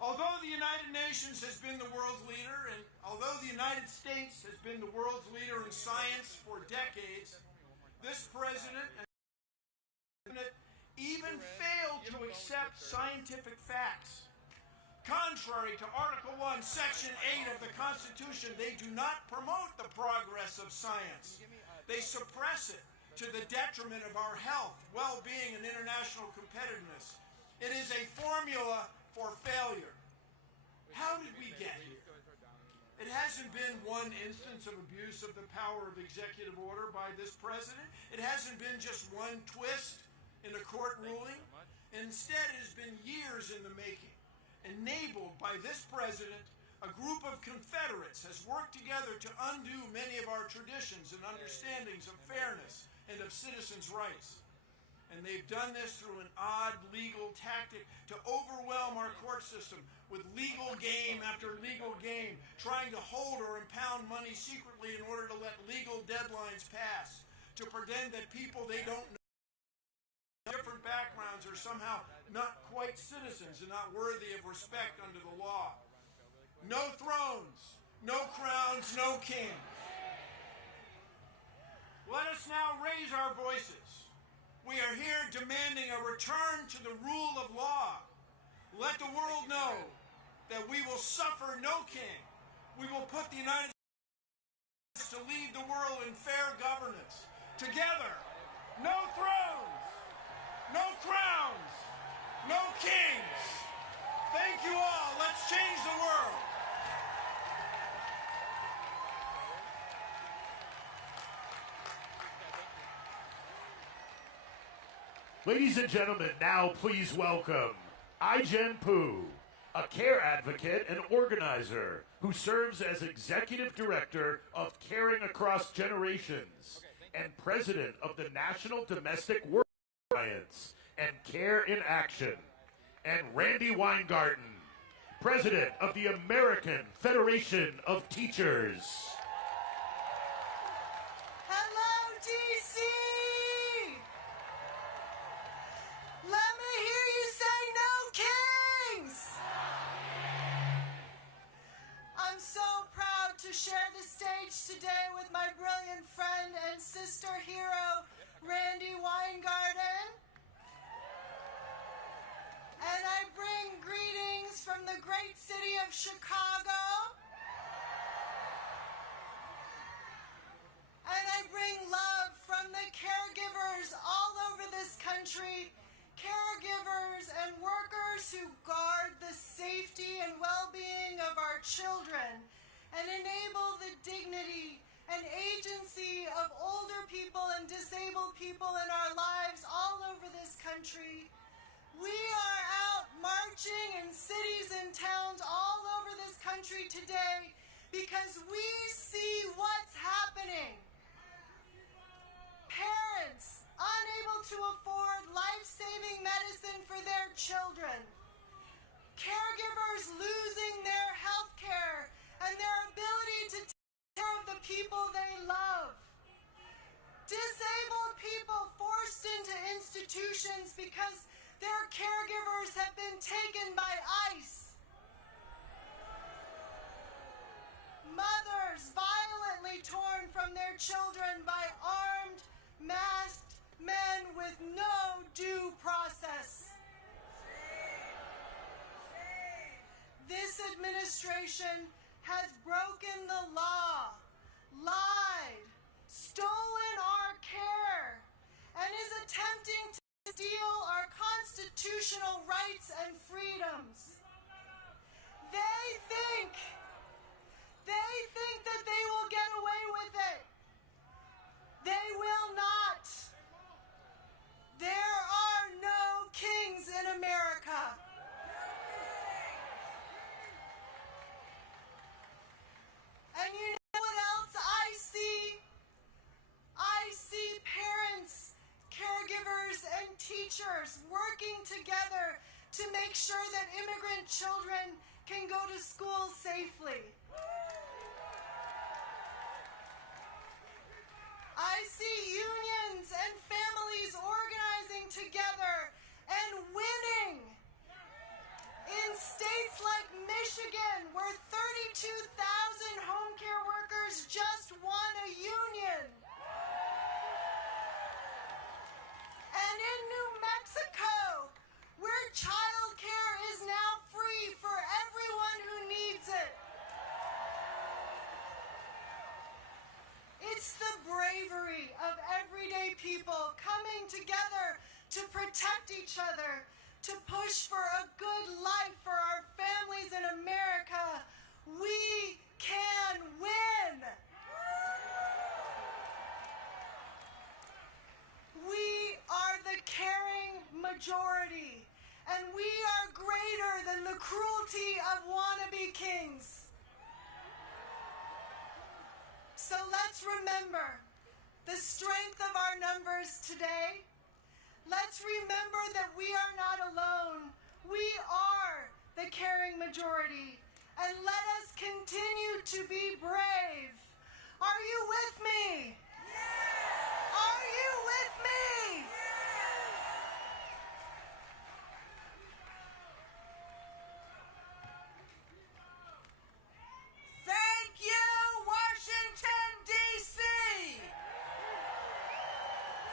Although the United Nations has been the world's leader, and although the United States has been the world's leader in science for decades, this president even failed to accept scientific facts. Contrary to Article 1, Section 8 of the Constitution, they do not promote the progress of science. They suppress it to the detriment of our health, well-being, and international competitiveness. It is a formula for failure. How did we get here? It hasn't been one instance of abuse of the power of executive order by this president. It hasn't been just one twist in a court ruling. Instead, it has been years in the making. Enabled by this president, a group of Confederates has worked together to undo many of our traditions and understandings of fairness and of citizens' rights. And they've done this through an odd legal tactic to overwhelm our court system with legal game after legal game, trying to hold or impound money secretly in order to let legal deadlines pass, to pretend that people they don't know, different backgrounds, are somehow not quite citizens and not worthy of respect under the law. No thrones, no crowns, no kings. Let us now raise our voices. We are here demanding a return to the rule of law. Let the world know that we will suffer no king. We will put the United States to lead the world in fair governance. Together, no thrones, no crowns, no kings. Thank you all. Let's change the world. Ladies and gentlemen, now please welcome Ai-jen Poo, a care advocate and organizer who serves as Executive Director of Caring Across Generations and President of the National Domestic Work Alliance and Care in Action, and Randy Weingarten, President of the American Federation of Teachers. Hello, DC! Let me hear you say no kings! I'm so proud to share the stage today with my brilliant friend and sister hero, Randy Weingarten. And I bring greetings from the great city of Chicago. And I bring love from the caregivers all over this country, caregivers and workers who guard the safety and well-being of our children and enable the dignity and agency of older people and disabled people in our lives all over this country. We are out marching in cities and towns all over this country today because we see what's happening. Parents unable to afford life-saving medicine for their children. Caregivers losing their health care and their ability to take care of the people they love. Disabled people forced into institutions because their caregivers have been taken by ICE. Mothers violently torn from their children by armed, masked men with no due process. This administration has broken the law, lied, stolen our care, and is attempting to steal our constitutional rights and freedoms. They think that they will get away with it. They will not. There are no kings in America. And you know what else I see? I see parents, caregivers, and teachers working together to make sure that immigrant children can go to school safely. I see unions and families organizing together and winning. In states like Michigan, where 32,000 home care workers just won a union. And in New Mexico, where child care is now free for everyone who needs it. It's the bravery of everyday people coming together to protect each other, to push for a good life for our families in America. We can win. We are the caring majority, and we are greater than the cruelty of wannabe kings. So let's remember the strength of our numbers today. Let's remember that we are not alone. We are the caring majority. And let us continue to be brave. Are you with me? Yeah. Are you with me? Thank you, Washington, D.C.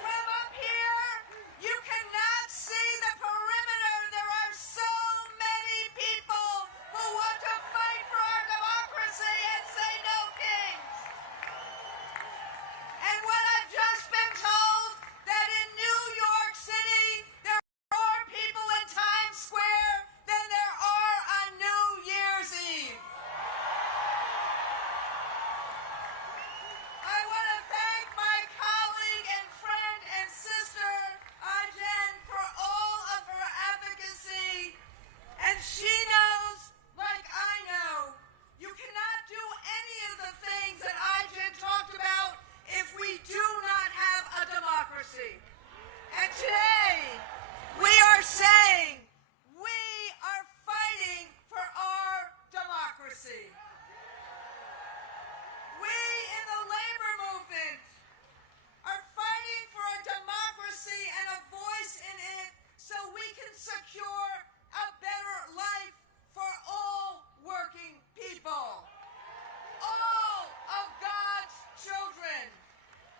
From up here, you cannot see the perimeter. There are so many people who want to fight for our democracy and say no kings. And what I've just been told, that in New York City, there are more people in Times Square than there are on New Year's Eve. I want to thank my colleague and friend and sister, Ajen, for all of her advocacy. And she knows, like I know, you cannot do any of the things that Ajen talked about if we do not have a democracy. And today, we are saying we are fighting for our democracy. We in the labor movement are fighting for a democracy and a voice in it so we can secure a better life for all working people. All of God's children.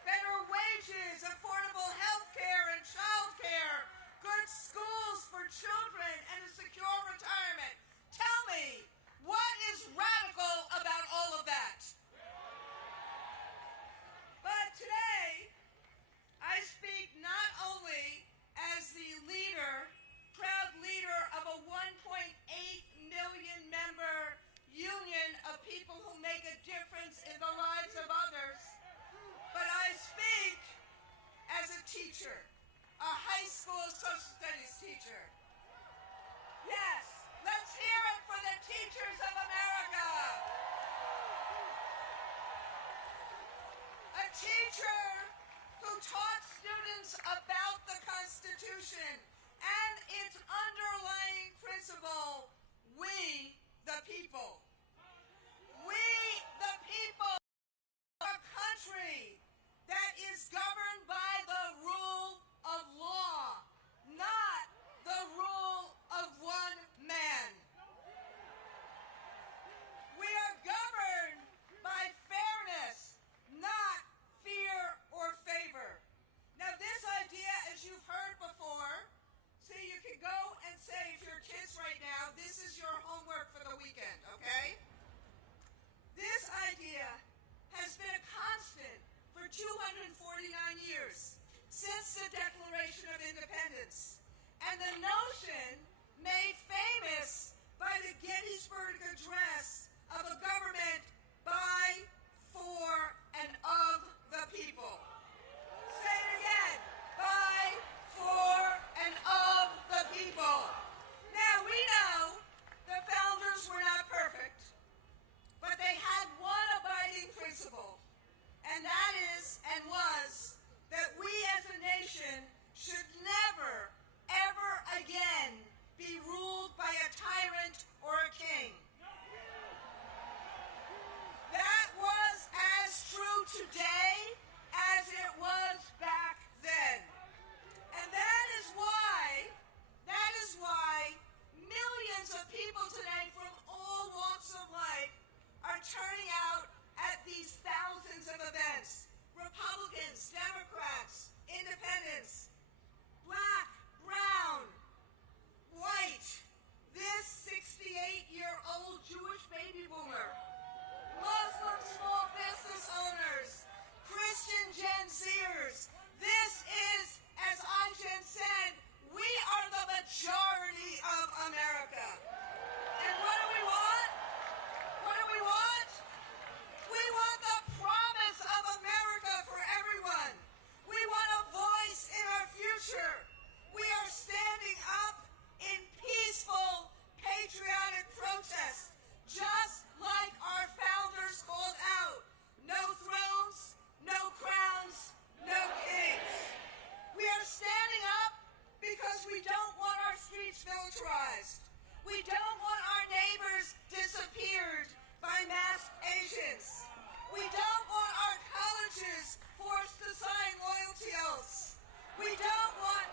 Better wages, affordable health care and child care, good schools for children, and a secure retirement. Tell me, what is radical about all of that? But today, I speak not only as the leader, proud leader of a 1.8 million member union of people who make a difference in the lives of others, but I speak as a teacher, a high school social studies teacher. Yes, let's hear it for the teachers of America. A teacher who taught students about the Constitution and its underlying principle, we the people. We the people of a country that is governed by the rule of law, not the rule of one man. We are governed by fairness, not fear or favor. Now, this idea, as you've heard before, 249 years since the Declaration of Independence, and the notion made famous by the Gettysburg Address of a government by, for, and of the people. Say it again. By, for, and of the people. Now, we know the founders were not perfect, but they had one abiding principle, and that is and was that we as a nation should never, ever again be ruled by a tyrant or a king. That was as true today as it was back then. And that is why millions of people today from all walks of life are turning out at these thousands of events. Republicans, Democrats, independents, black, brown, white, this 68-year-old Jewish baby boomer, Muslim small business owners, Christian Gen Zers. This is, as Anjan said, we are the majority of America. And what do we want? What do we want? We want the promise of America for everyone. We want a voice in our future. We are standing up in peaceful, patriotic protest, just like our founders called out. No thrones, no crowns, no kings. We are standing up because we don't want our streets militarized. We don't want our neighbors disappeared by masked Asians. We don't want our colleges forced to sign loyalty oaths. We don't want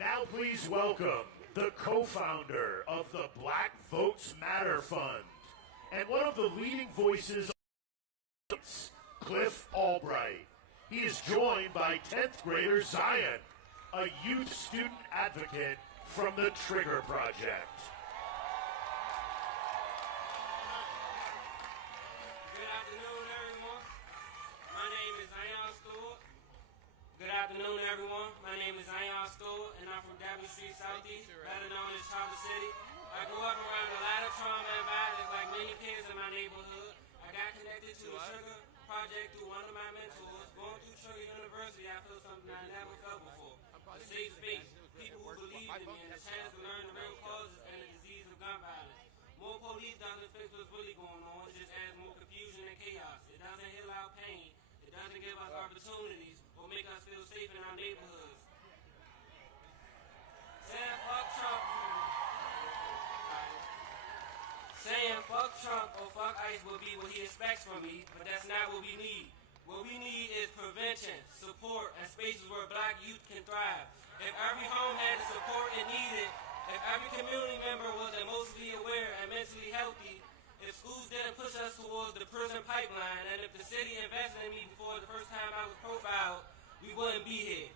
Now please welcome the co-founder of the Black Votes Matter Fund and one of the leading voices of Cliff Albright. He is joined by 10th grader Zion, a youth student advocate from the Trigger Project. Good afternoon, everyone. My name is Zion Stewart. Good afternoon, everyone. My name is Zion Stewart, and I'm from Devon Street Southeast, better known as Charter City. I grew up around a lot of trauma and violence like many kids in my neighborhood. I got connected to the Trigger Project through one of my mentors. Going through Trigger University, I felt something I never felt before. A safe space, people who believed in me, and a chance to learn the real causes and the disease of gun violence. More police doesn't fix what's really going on, it just adds more confusion and chaos. It doesn't heal our pain, it doesn't give us opportunities, or make us feel safe in our neighborhoods. Saying fuck Trump or fuck ICE will be what he expects from me, but that's not what we need. What we need is prevention, support, and spaces where black youth can thrive. If every home had the support it needed, if every community member was emotionally aware and mentally healthy, if schools didn't push us towards the prison pipeline, and if the city invested in me before the first time I was profiled, we wouldn't be here.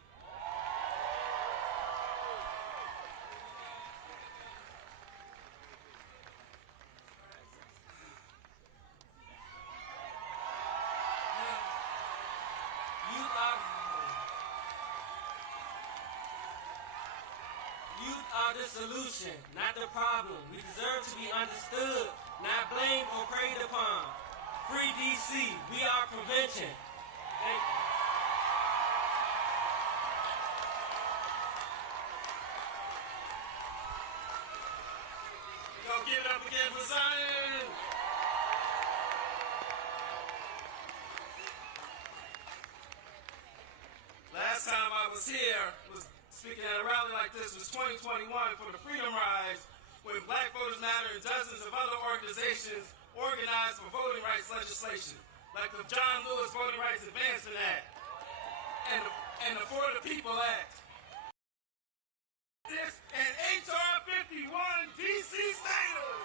Youth are the solution, not the problem. We deserve to be understood, not blamed or preyed upon. Free DC, we are prevention. Thank you. Go give it up again for Zion. Last time I was here was speaking at a rally like this was 2021 for the Freedom Rise, when Black Voters Matter and dozens of other organizations organized for voting rights legislation, like the John Lewis Voting Rights Advancement Act and the For the People Act. This and HR 51 DC statehood.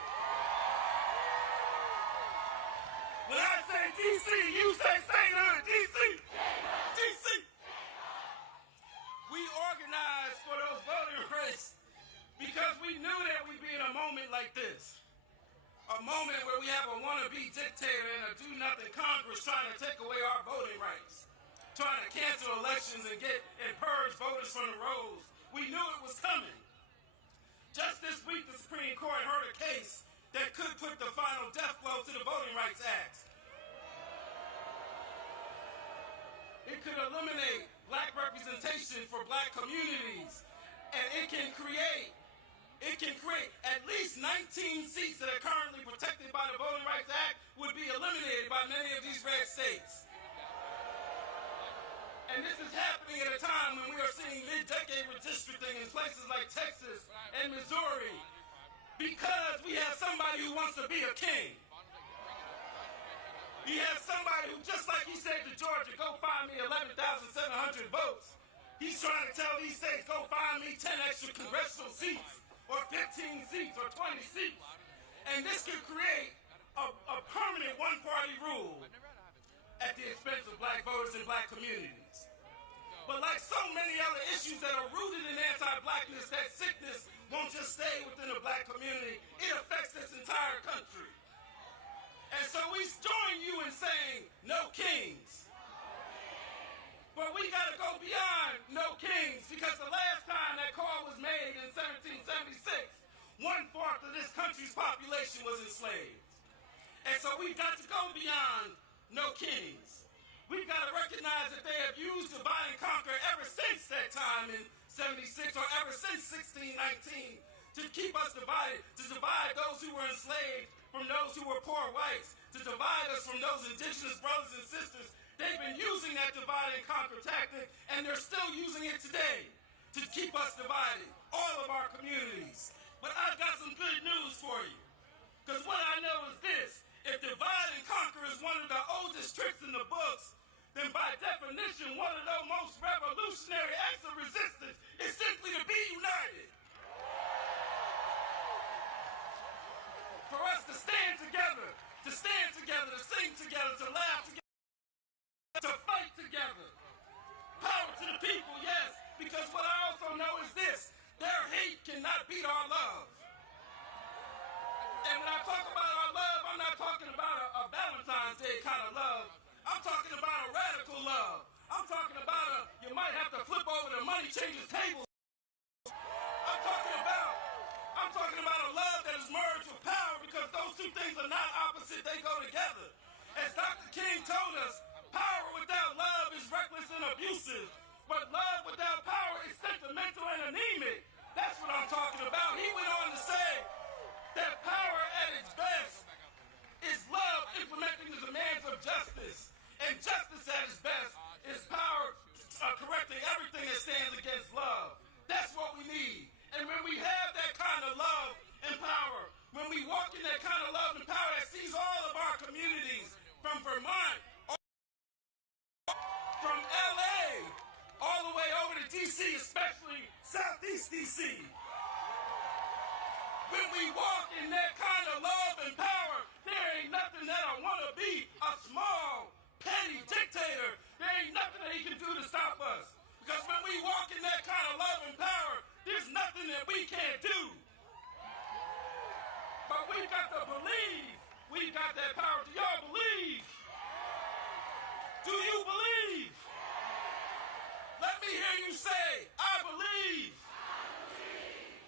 When I say DC, you say statehood. DC. DC. We organized for those voting rights because we knew that we'd be in a moment like this. A moment where we have a wannabe dictator and a do-nothing Congress trying to take away our voting rights, trying to cancel elections and purge voters from the rolls. We knew it was coming. Just this week, the Supreme Court heard a case that could put the final death blow to the Voting Rights Act. It could eliminate black representation for black communities, and it can create at least 19 seats that are currently protected by the Voting Rights Act would be eliminated by many of these red states. And this is happening at a time when we are seeing mid-decade redistricting in places like Texas and Missouri because we have somebody who wants to be a king. We have somebody who, just like he said to Georgia, go find me 11,700 votes. He's trying to tell these states, go find me 10 extra congressional seats, or 15 seats, or 20 seats. And this could create a permanent one-party rule at the expense of black voters and black communities. But like so many other issues that are rooted in anti-blackness, that sickness won't just stay within the black community, it affects this entire country. And so we join you in saying, no kings. But we gotta go beyond no kings, because the last time that call was made in 1776, 1/4 of this country's population was enslaved. And so we've got to go beyond no kings. We've got to recognize that they have used divide and conquer ever since that time in 76, or ever since 1619, to keep us divided, to divide those who were enslaved from those who were poor whites, to divide us from those indigenous brothers and sisters. They've been using that divide and conquer tactic, and they're still using it today to keep us divided, all of our communities. But I've got some good news for you, because what I know is this: if divide and conquer is one of the oldest tricks in the books, then by definition, one of the most revolutionary acts of resistance is simply to be united. For us to stand together, to sing together, to laugh together, to fight together. Power to the people, yes, because what I also know is this: their hate cannot beat our love. And when I talk about our love, I'm not talking about a Valentine's Day kind of love. I'm talking about a radical love. I'm talking about you might have to flip over the money changers tables. I'm talking about a love that is merged with power, because those two things are not opposite, they go together. As Dr. King told us, power without love is reckless and abusive, but love without power is sentimental and anemic. That's what I'm talking about. He went on to say that power at its best is love implementing the demands of justice, and justice at its best is power correcting everything that stands against love. That's what we need. And when we have that kind of love and power, when we walk in that kind of love and power that sees all of our communities, from Vermont, from LA, all the way over to DC, especially Southeast DC. When we walk in that kind of love and power, there ain't nothing that I want to be, a small, petty dictator. There ain't nothing that he can do to stop us. Because when we walk in that kind of love and power, there's nothing that we can't do. But we've got to believe we've got that power. Do y'all believe? Do you believe? Let me hear you say, I believe.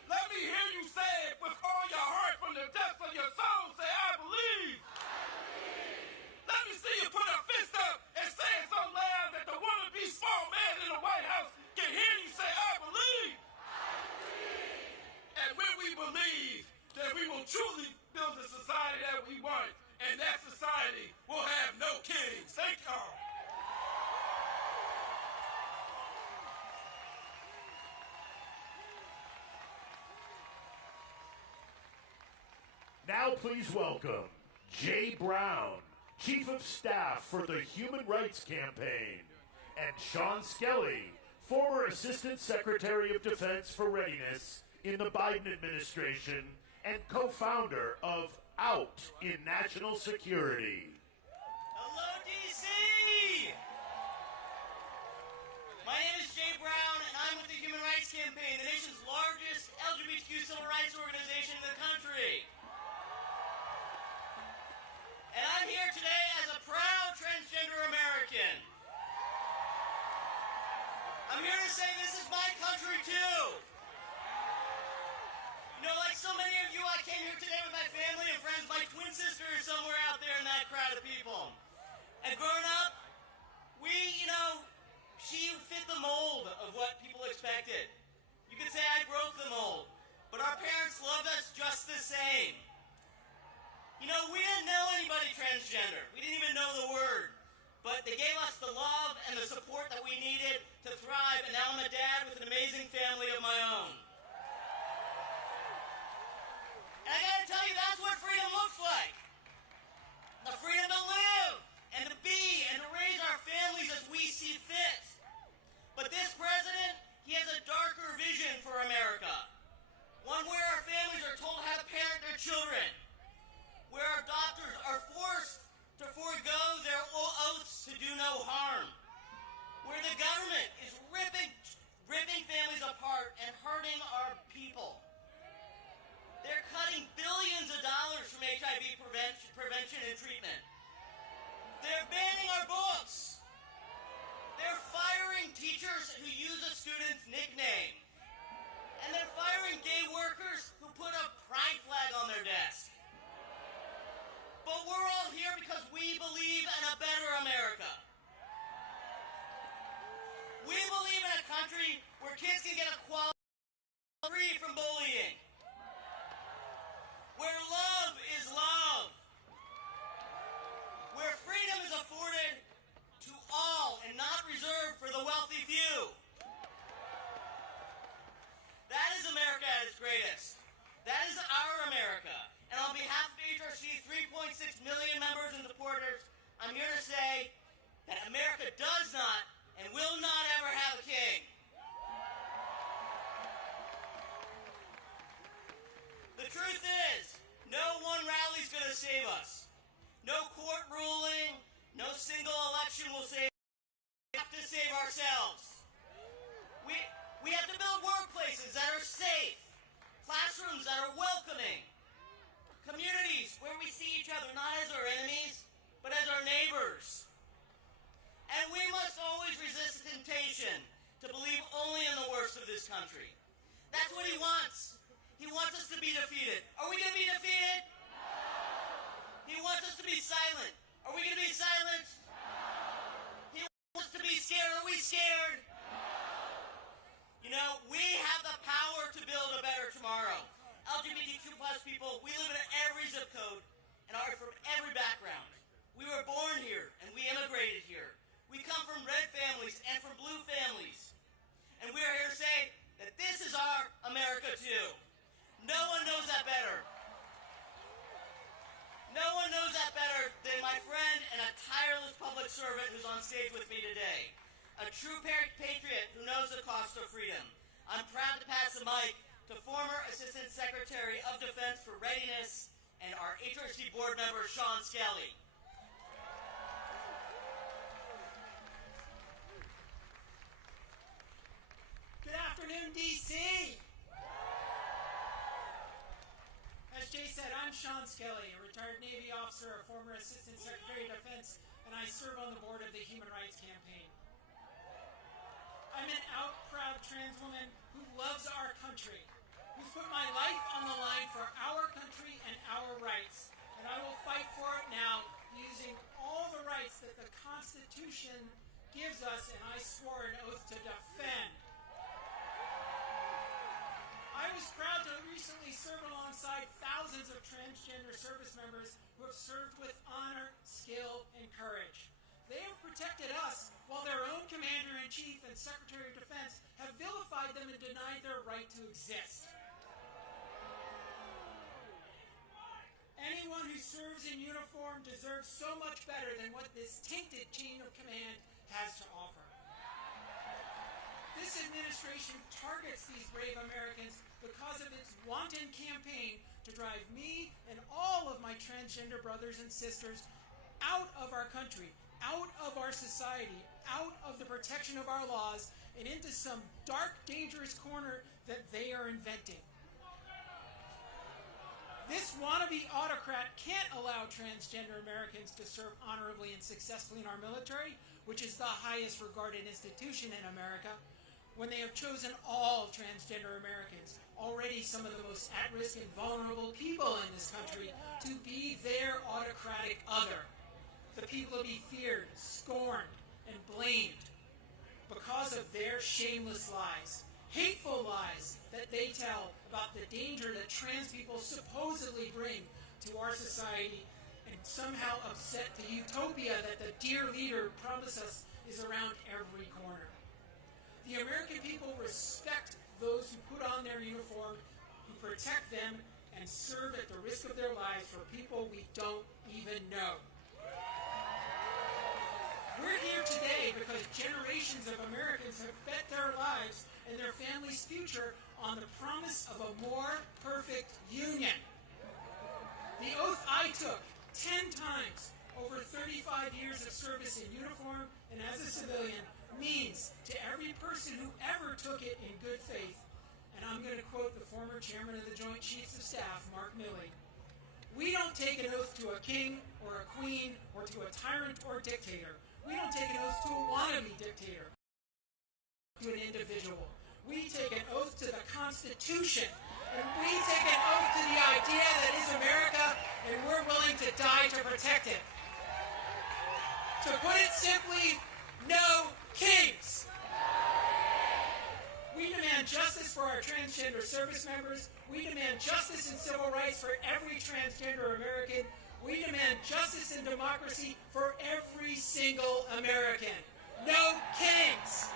Let me hear you say it with all your heart, from the depths of your soul. Say, I believe. Let me see you put a fist up and say it so loud that the wannabe small man in the White House can hear you say, I believe. And when we believe, then we will truly build the society that we want. And that society will have no kings. Thank y'all. Now please welcome Jay Brown, Chief of Staff for the Human Rights Campaign, and Sean Skelly, former Assistant Secretary of Defense for Readiness in the Biden administration and co-founder of Out in National Security. Hello, D.C. My name is Jay Brown, and I'm with the Human Rights Campaign, the nation's largest LGBTQ civil rights organization in the country. And I'm here today as a proud transgender American. I'm here to say this is my country too. You know, like so many of you, I came here today with my family and friends. My twin sister is somewhere out there in that crowd of people. And growing up, she fit the mold of what people expected. You could say I broke the mold, but our parents loved us just the same. You know, we didn't know anybody transgender. We didn't even know the word. But they gave us the love and the support that we needed to thrive, and now I'm a dad with an amazing family of my own. And I gotta tell you, that's what freedom looks like. The freedom to live, and to be, and to raise our families as we see fit. But this president, he has a darker vision for America. One where our families are told how to parent their children. Where our doctors are forced to forego their oaths to do no harm. Where the government is ripping families apart and hurting our people. They're cutting billions of dollars from HIV prevention and treatment. They're banning our books. They're firing teachers who use a student's nickname. And they're firing gay workers who put a pride flag on their desk. But we're all here because we believe in a better America. We believe in a country where kids can get a quality free from bullying. Where love is love. Where freedom is afforded to all and not reserved for the wealthy few. That is America at its greatest. That is our America. And on behalf of HRC's 3.6 million members and supporters, I'm here to say that America does not and will not ever have a king. The truth is, no one rally is going to save us. No court ruling, no single election will save us. We have to save ourselves. We have to build workplaces that are safe, classrooms that are welcoming, communities where we see each other not as our enemies, but as our neighbors. And we must always resist the temptation to believe only in the worst of this country. That's what he wants. He wants us to be defeated. Are we going to be defeated? No. He wants us to be silent. Are we going to be silent? No. He wants us to be scared. Are we scared? No. You know, we have the power to build a better tomorrow. LGBTQ plus people, we live in every zip code and are from every background. We were born here and we immigrated here. We come from red families and from blue families. And we are here to say that this is our America too. No one knows that better. No one knows that better than my friend and a tireless public servant who's on stage with me today. A true patriot who knows the cost of freedom. I'm proud to pass the mic to former Assistant Secretary of Defense for Readiness and our HRC board member, Sean Skelly. Good afternoon, D.C. As Jay said, I'm Sean Skelly, a retired Navy officer, a former Assistant Secretary of Defense, and I serve on the board of the Human Rights Campaign. I'm an out, proud trans woman who loves our country, who's put my life on the line for our country and our rights, and I will fight for it now using all the rights that the Constitution gives us, and I swore an oath to defend. I was proud to recently serve alongside thousands of transgender service members who have served with honor, skill, and courage. They have protected us while their own Commander-in-Chief and Secretary of Defense have vilified them and denied their right to exist. Anyone who serves in uniform deserves so much better than what this tainted chain of command has to offer. This administration targets these brave Americans because of its wanton campaign to drive me and all of my transgender brothers and sisters out of our country, out of our society, out of the protection of our laws, and into some dark, dangerous corner that they are inventing. This wannabe autocrat can't allow transgender Americans to serve honorably and successfully in our military, which is the highest regarded institution in America, when they have chosen all transgender Americans, already some of the most at-risk and vulnerable people in this country, to be their autocratic other. The people to be feared, scorned, and blamed because of their shameless lies, hateful lies that they tell about the danger that trans people supposedly bring to our society, and somehow upset the utopia that the dear leader promised us is around every corner. The American people respect those who put on their uniform, who protect them, and serve at the risk of their lives for people we don't even know. We're here today because generations of Americans have bet their lives and their families' future on the promise of a more perfect union. The oath I took 10 times over 35 years of service in uniform and as a civilian means to every person who ever took it in good faith, and I'm going to quote the former chairman of the Joint Chiefs of Staff, Mark Milley, we don't take an oath to a king or a queen or to a tyrant or dictator. We don't take an oath to a wannabe dictator, to an individual. We take an oath to the Constitution, and we take an oath to the idea that is America, and we're willing to die to protect it. To put it simply, no kings. We demand justice for our transgender service members. We demand justice and civil rights for every transgender American. We demand justice and democracy for every single American. No kings.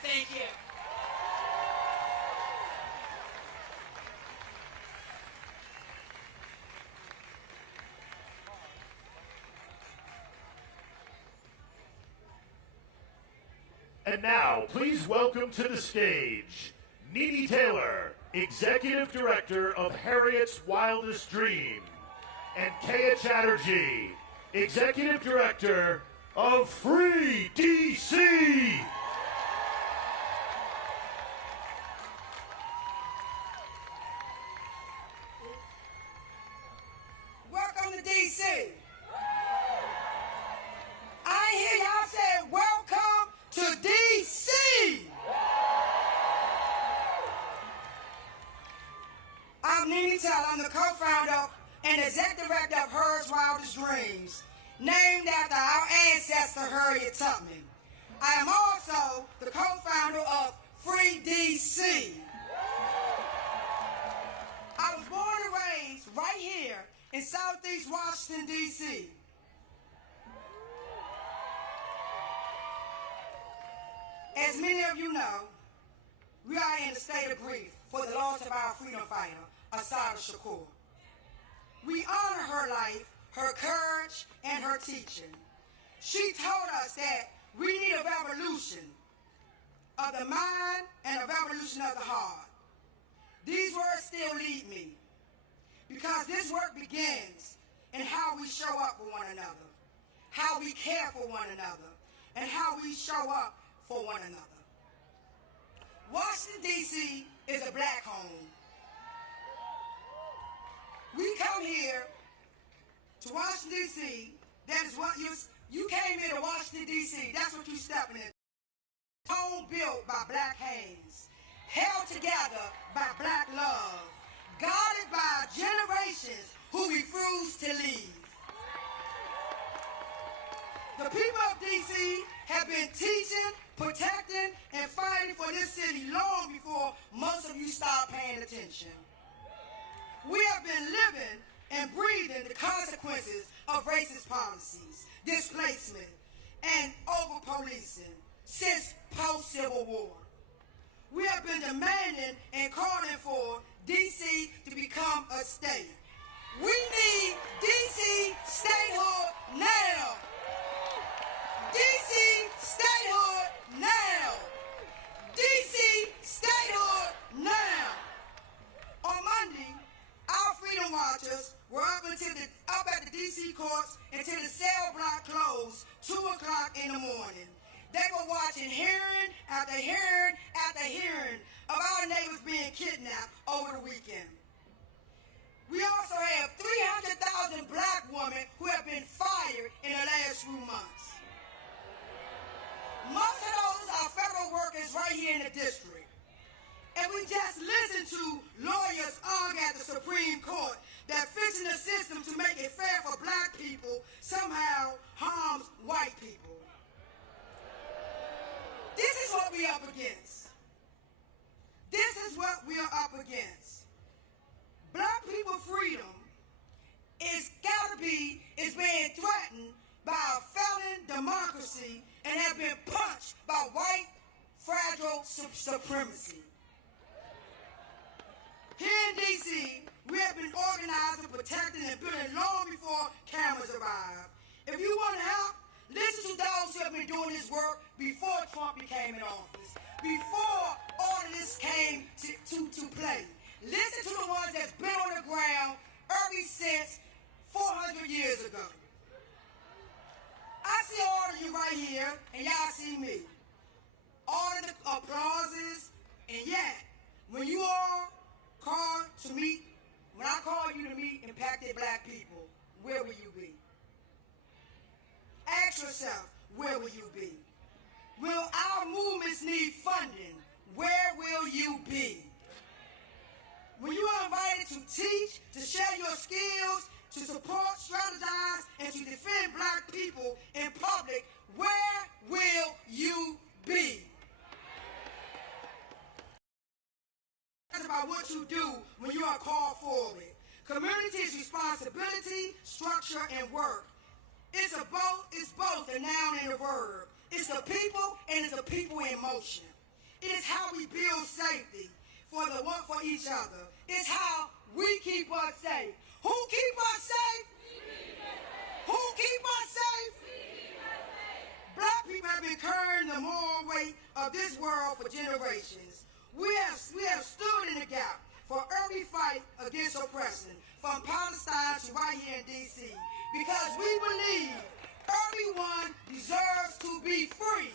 Thank you. And now, please welcome to the stage, Mehdi Taylor, Executive Director of Harriet's Wildest Dream, and Kaya Chatterjee, Executive Director of Free DC. Welcome to DC. I hear y'all say welcome to DC. I'm Nene Tell. I'm the co-founder and executive director of Harriet's Wildest Dreams, named after our ancestor Harriet Tubman. I am also the co-founder of Free DC. I was born and raised right here in Southeast Washington, D.C. As many of you know, we are in a state of grief for the loss of our freedom fighter, Assata Shakur. We honor her life, her courage, and her teaching. She told us that we need a revolution of the mind and a revolution of the heart. These words still lead me, because this work begins in how we show up for one another, how we care for one another, and how we show up for one another. Washington, D.C. is a black home. We come here to Washington, D.C. That is what you came here to Washington, D.C. That's what you stepping in. Home built by black hands, held together by black love, guarded by generations who refuse to leave. The people of D.C. have been teaching, protecting, and fighting for this city long before most of you start paying attention. We have been living and breathing the consequences of racist policies, displacement, and over-policing since post-Civil War. We have been demanding and calling for D.C. to become a state. We need D.C. statehood now. D.C. statehood now. D.C. statehood now. On Monday, our freedom watchers were up at the D.C. courts until the cell block closed 2 o'clock in the morning. They were watching hearing after hearing after hearing of our neighbors being kidnapped over the weekend. We also have 300,000 black women who have been fired in the last few months. Most of those are federal workers right here in the district. And we just listened to lawyers argue at the Supreme Court that fixing the system to make it fair for black people somehow harms white people. This is what we're up against. This is what we are up against. Black people freedom is being threatened by a felon democracy and have been punched by white fragile supremacy. Here in D.C., we have been organizing, protecting, and building long before cameras arrived. If you want to help, listen to those who have been doing this work before Trump became in office, before all of this came to play. Listen to the ones that's been on the ground ever since 400 years ago. I see all of you right here, and y'all see me. All of the applauses, and yet, when you all called to meet, when I call you to meet impacted black people, where will you be? Ask yourself, where will you be? Will our movements need funding? Where will you be? When you are invited to teach, to share your skills, to support, strategize, and to defend black people in public, where will you be? That's about what you do when you are called forward. Community is responsibility, structure, and work. It's both a noun and a verb. It's the people and it's the people in motion. It is how we build safety for each other. It's how we keep us safe. Who keep us safe? Who keep us safe? Black people have been carrying the moral weight of this world for generations. We have stood in the gap for early fight against oppression, from Palestine to right here in D.C., because we believe everyone deserves to be free.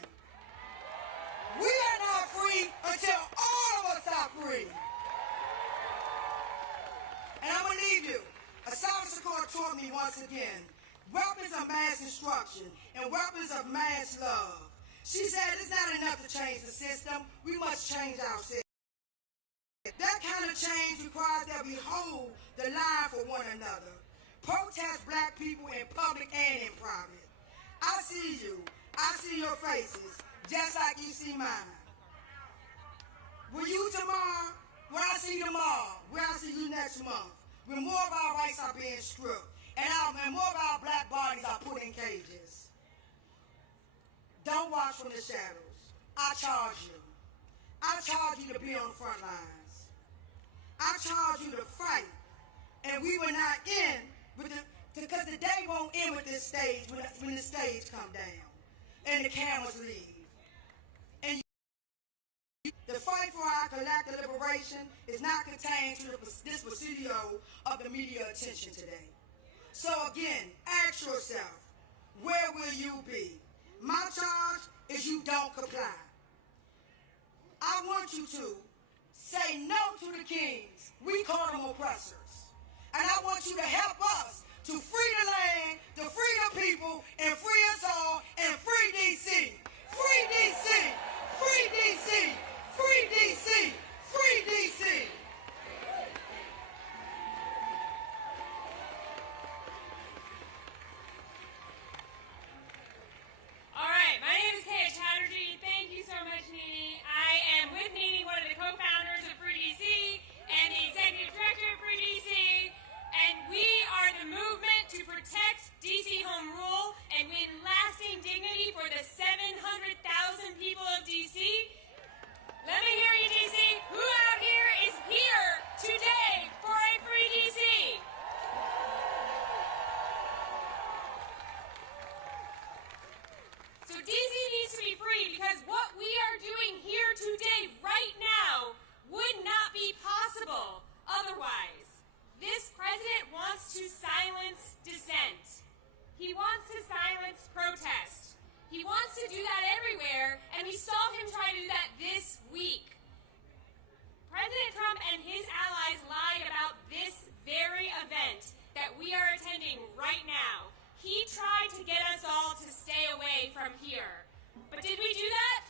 We are not free until all of us are free. And I'm going to leave you. Hasan taught me once again, weapons of mass destruction and weapons of mass love. She said it's not enough to change the system, we must change ourselves. That kind of change requires that we hold the line for one another. Protest black people in public and in private. I see you. I see your faces, just like you see mine. Will you tomorrow? When I see you tomorrow, when I see you next month, when more of our rights are being stripped, and more of our black bodies are put in cages. Don't watch from the shadows. I charge you. I charge you to be on the front lines. I charge you to fight. And we will not end with because the day won't end with this stage when the stage come down and the cameras leave. And the fight for our collective liberation is not contained to this presidio of the media attention today. So again, ask yourself, where will you be? My charge is you don't comply. I want you to say no to the kings. We call them oppressors. And I want you to help us to free the land, to free the people, and free us all, and free D.C. Free D.C. Free D.C. Free D.C. Free D.C. All right, my name is Kaya Chatterjee. Thank you so much, Nene. I am with Nene, one of the co-founders of Free DC and the executive director of Free DC, and we are the movement to protect DC home rule and win lasting dignity for the 700,000 people of DC. Let me hear you, DC. Who out here is here today for a Free DC? So DC needs to be free because what we are doing here today, right now, would not be possible otherwise. This president wants to silence dissent. He wants to silence protest. He wants to do that everywhere, and we saw him try to do that this week. President Trump and his allies lied about this very event that we are attending right now. He tried to get us all to stay away from here. But did we do that?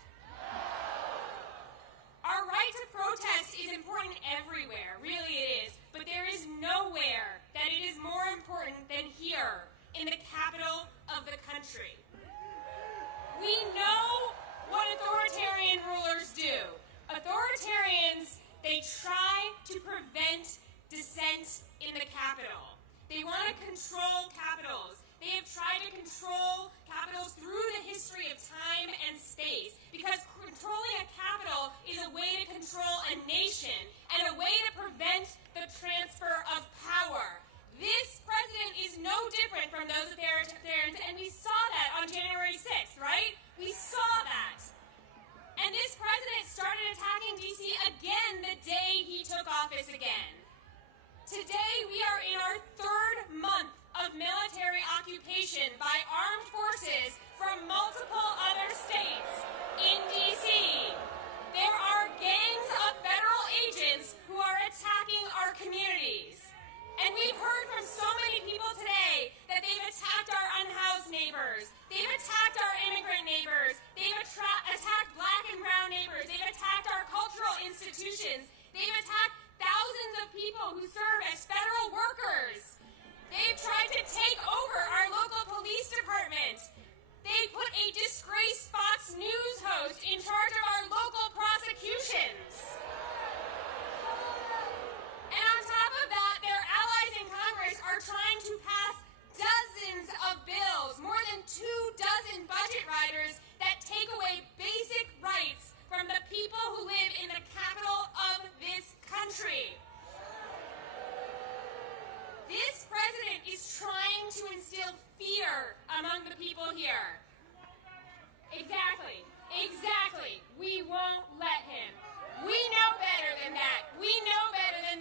Our right to protest is important everywhere, really it is, but there is nowhere that it is more important than here, in the capital of the country. We know what authoritarian rulers do. Authoritarians, they try to prevent dissent in the capital. They want to control capitals. They have tried to control capitals through the history of time and space because controlling a capital is a way to control a nation and a way to prevent the transfer of power. This president is no different from those authoritarians, and we saw that on January 6th, right? We saw that. And this president started attacking D.C. again the day he took office again. Today, we are in our third month of military occupation by armed forces from multiple other states in D.C. There are gangs of federal agents who are attacking our communities. And we've heard from so many people today that they've attacked our unhoused neighbors. They've attacked our immigrant neighbors. They've attacked black and brown neighbors. They've attacked our cultural institutions. They've attacked thousands of people who serve as federal workers. They've tried to take over our local police department. They put a disgraced Fox News host in charge of our local prosecutions. And on top of that, their allies in Congress are trying to pass dozens of bills, more than 24 budget riders that take away basic rights from the people who live in the capital of this country. This president is trying to instill fear among the people here. Exactly. We won't let him. We know better than that. We know better than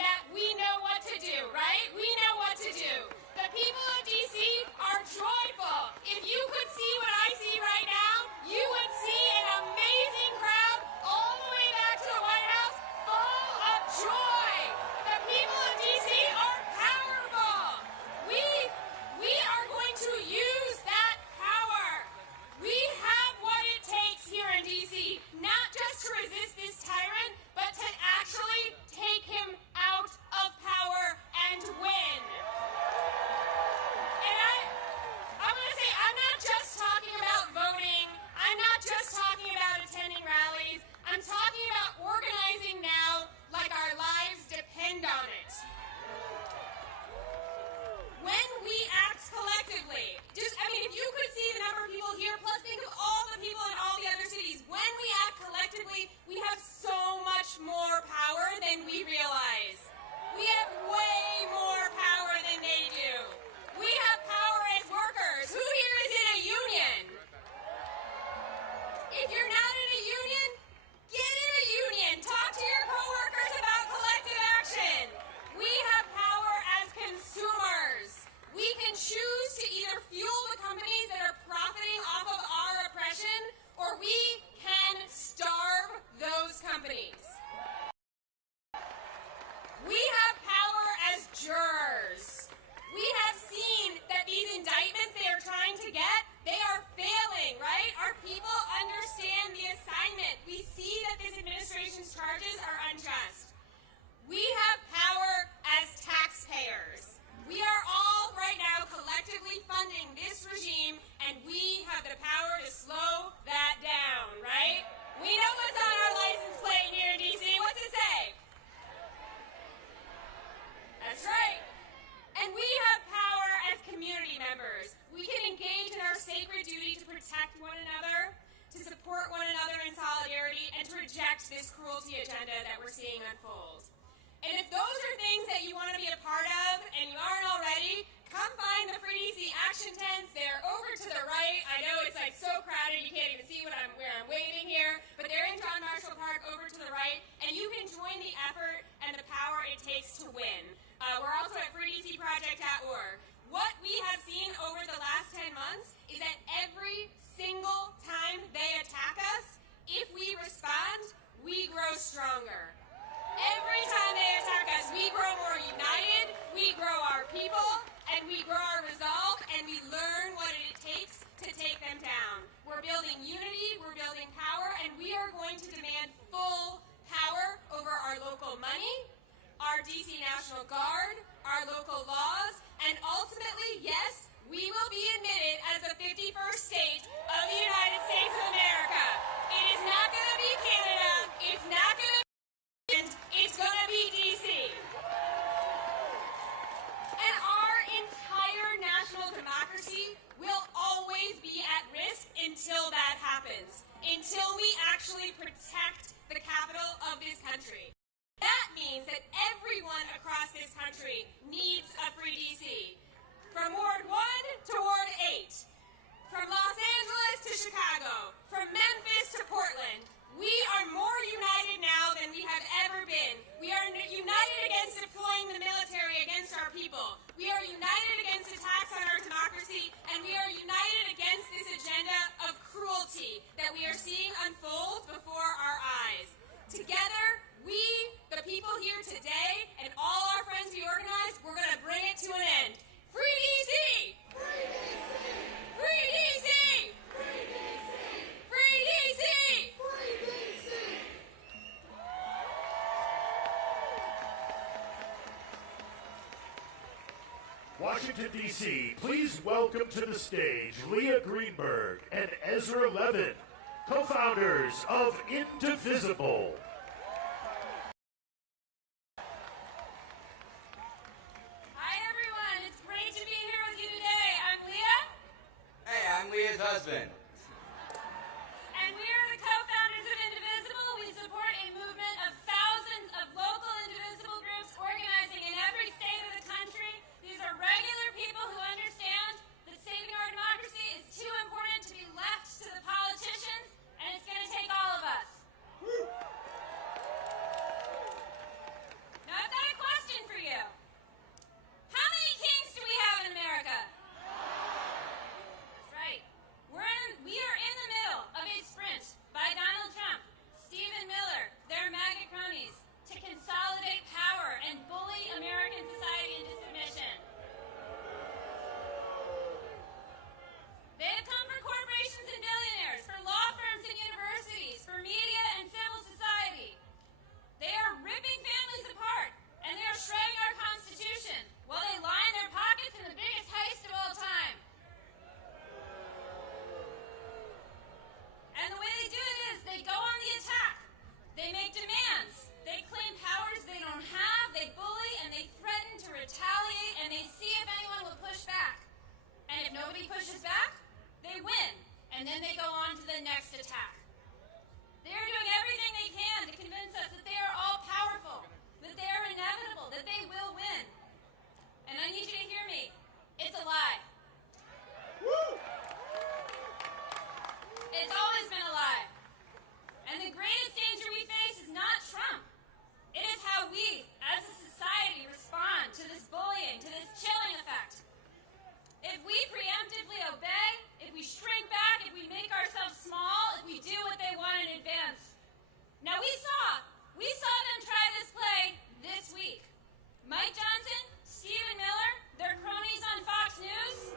sacred duty to protect one another, to support one another in solidarity, and to reject this cruelty agenda that we're seeing unfold. And if those are things that you want to be a part of and you aren't already, come find the Free DC action tents. They're over to the right. I know it's like so crowded you can't even see where I'm waving here, but they're in John Marshall Park over to the right, and you can join the effort and the power it takes to win. We're also at freedcproject.org. What we have seen over the last 10 months is that every single time they attack us, if we respond, we grow stronger. Every time they attack us, we grow more united, we grow our people, and we grow our resolve, and we learn what it takes to take them down. We're building unity, we're building power, and we are going to demand full power over our local money, our DC National Guard, our local laws, and ultimately, yes, we will be admitted as the 51st state of the United States of America. It is not going to be Canada, it's not going to be England, it's going to be DC. And our entire national democracy will always be at risk until that happens, until we actually protect the capital of this country. That means that everyone across this country needs a free DC. From Ward 1 to Ward 8, from Los Angeles to Chicago, from Memphis to Portland, we are more united now than we have ever been. We are united against deploying the military against our people. We are united against attacks on our democracy, and we are united against this agenda of cruelty that we are seeing unfold before our eyes. Together, we, the people here today, and all our friends we organized, we're going to bring it to an end. Free DC! Free DC! Free DC! Free DC! Free DC! Free DC! Washington, D.C., please welcome to the stage Leah Greenberg and Ezra Levin, co-founders of Indivisible. Leah's husband. And we are the co-founders of Indivisible. We support a movement of thousands of local indivisible groups organizing in every state of the country. These are regular people who understand that saving our democracy is too important to be left to the politicians, and it's going to take all of us. Now I've got a question for you. How many kings do we have in America? We are in the middle of a sprint by Donald Trump, Stephen Miller, their MAGA cronies, to consolidate power and bully American society into submission. They have come for corporations and billionaires, for law firms and universities, for media and civil society. They are ripping families apart, and they are shredding our Constitution while they line their pockets in the biggest heist of all time. And the way they do it is they go on the attack. They make demands. They claim powers they don't have. They bully and they threaten to retaliate, and they see if anyone will push back. And if nobody pushes back, they win. And then they go on to the next attack. They are doing everything they can to convince us that they are all powerful, that they are inevitable, that they will win. And I need you to hear me. It's a lie. Woo! It's always been a lie. And the greatest danger we face is not Trump. It is how we, as a society, respond to this bullying, to this chilling effect. If we preemptively obey, if we shrink back, if we make ourselves small, if we do what they want in advance. Now we saw them try this play this week. Mike Johnson, Stephen Miller, their cronies on Fox News,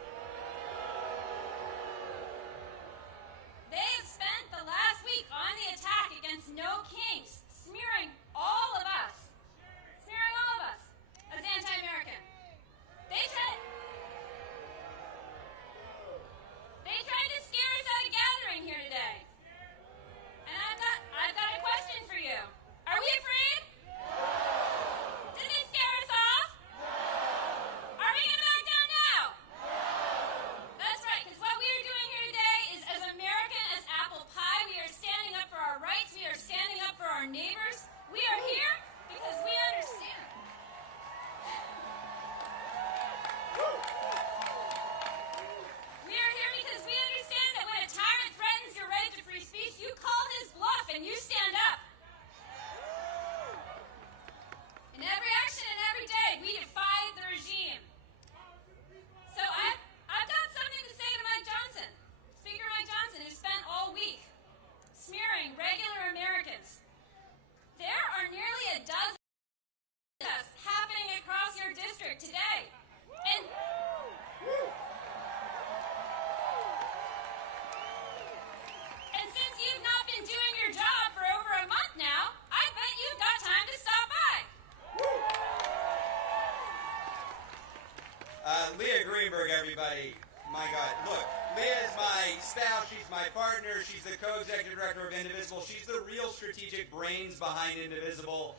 my God. Look, Leah is my spouse. She's my partner. She's the co-executive director of Indivisible. She's the real strategic brains behind Indivisible.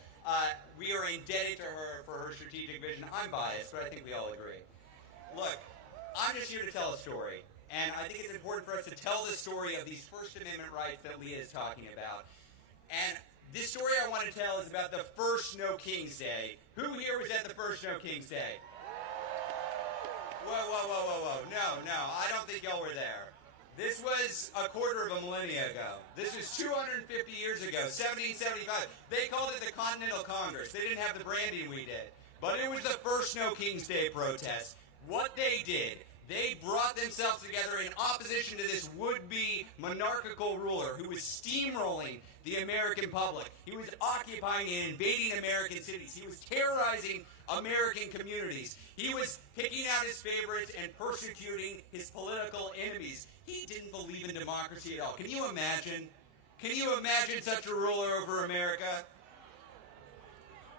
We are indebted to her for her strategic vision. I'm biased, but I think we all agree. Look, I'm just here to tell a story. And I think it's important for us to tell the story of these First Amendment rights that Leah is talking about. And this story I want to tell is about the first No Kings Day. Who here was at the first No Kings Day? Whoa. No, I don't think y'all were there. This was a quarter of a millennia ago. This was 250 years ago, 1775. They called it the Continental Congress. They didn't have the branding we did. But it was the first No Kings Day protest. What they did, they brought themselves together in opposition to this would-be monarchical ruler who was steamrolling the American public. He was occupying and invading American cities. He was terrorizing American communities. He was picking out his favorites and persecuting his political enemies. He didn't believe in democracy at all. Can you imagine? Can you imagine such a ruler over America?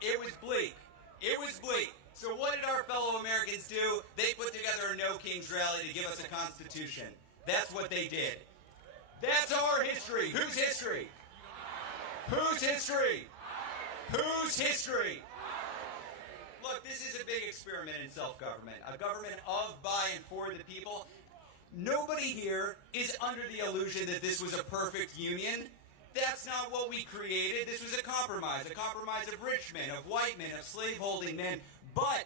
It was bleak. It was bleak. So what did our fellow Americans do? They put together a No Kings rally to give us a constitution. That's what they did. That's our history. Whose history? Whose history? Whose history? Look, this is a big experiment in self-government. A government of, by, and for the people. Nobody here is under the illusion that this was a perfect union. That's not what we created. This was a compromise of rich men, of white men, of slaveholding men. But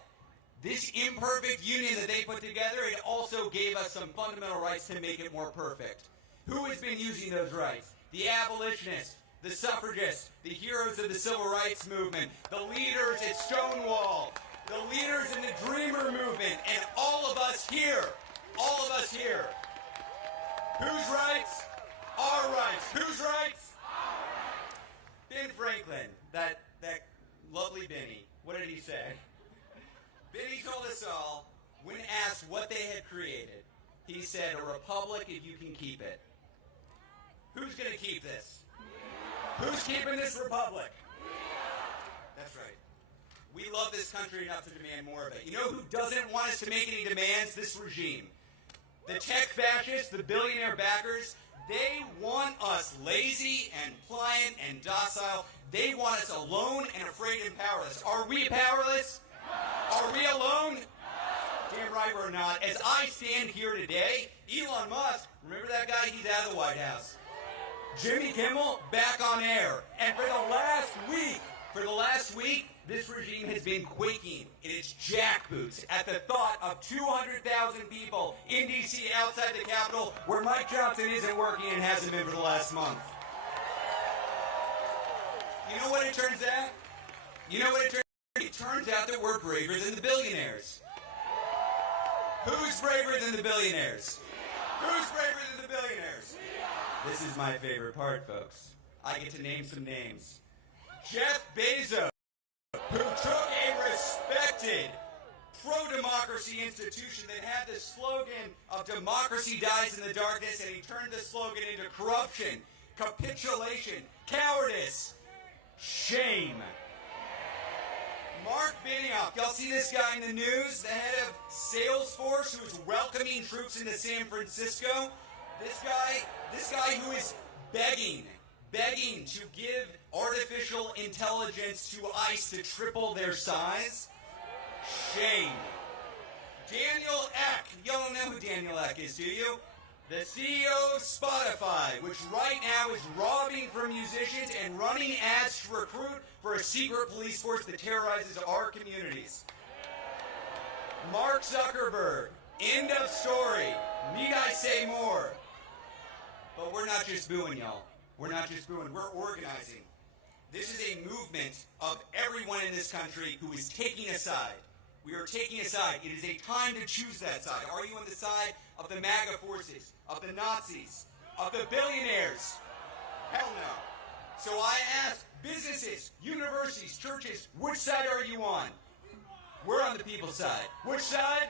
this imperfect union that they put together, it also gave us some fundamental rights to make it more perfect. Who has been using those rights? The abolitionists, the suffragists, the heroes of the civil rights movement, the leaders at Stonewall, the leaders in the Dreamer movement, and all of us here. All of us here. Whose rights? Our rights. Whose rights? Our rights. Ben Franklin, that lovely Benny, what did he say? Benny told us all, when asked what they had created, he said, a republic if you can keep it. Who's going to keep this? Who's keeping this republic? That's right. We love this country enough to demand more of it. You know who doesn't want us to make any demands? This regime. The tech fascists, the billionaire backers, they want us lazy and pliant and docile. They want us alone and afraid and powerless. Are we powerless? Are we alone? Damn right we're not. As I stand here today, Elon Musk, remember that guy? He's out of the White House. Jimmy Kimmel, back on air. And for the last week, this regime has been quaking in its jackboots at the thought of 200,000 people in D.C. outside the Capitol where Mike Johnson isn't working and hasn't been for the last month. You know what it turns out? It turns out that we're braver than the billionaires. Who's braver than the billionaires? Who's braver than the billionaires? This is my favorite part, folks. I get to name some names. Jeff Bezos, who took a respected pro-democracy institution that had the slogan of democracy dies in the darkness, and he turned the slogan into corruption, capitulation, cowardice, shame. Mark Benioff, y'all see this guy in the news, the head of Salesforce, who is welcoming troops into San Francisco? This guy who is begging to give artificial intelligence to ICE to triple their size? Shame. Daniel Ek, y'all don't know who Daniel Ek is, do you? The CEO of Spotify, which right now is robbing from musicians and running ads to recruit for a secret police force that terrorizes our communities. Mark Zuckerberg, end of story. Need I say more? But we're not just booing, y'all. We're not just booing, we're organizing. This is a movement of everyone in this country who is taking a side. We are taking a side. It is a time to choose that side. Are you on the side of the MAGA forces, of the Nazis, of the billionaires? Hell no. So I ask businesses, universities, churches, which side are you on? We're on the people's side. Which side?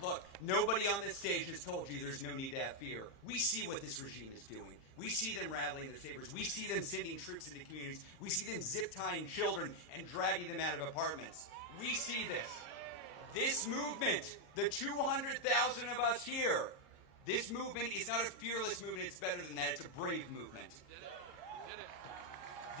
Look, nobody on this stage has told you there's no need to have fear. We see what this regime is doing. We see them rattling their sabers. We see them sending troops into communities. We see them zip-tying children and dragging them out of apartments. We see this. This movement, The 200,000 of us here, this movement is not a fearless movement, it's better than that, it's a brave movement.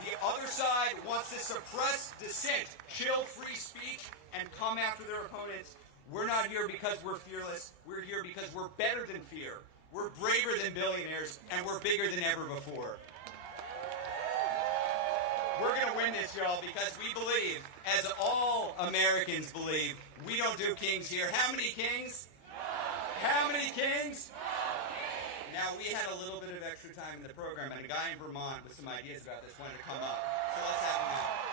The other side wants to suppress dissent, kill free speech, and come after their opponents. We're not here because we're fearless, we're here because we're better than fear. We're braver than billionaires, and we're bigger than ever before. We're going to win this, y'all, because we believe, as all Americans believe, we don't do kings here. How many kings? How many kings? Now, we had a little bit of extra time in the program, and a guy in Vermont with some ideas about this wanted to come up. So let's have him out.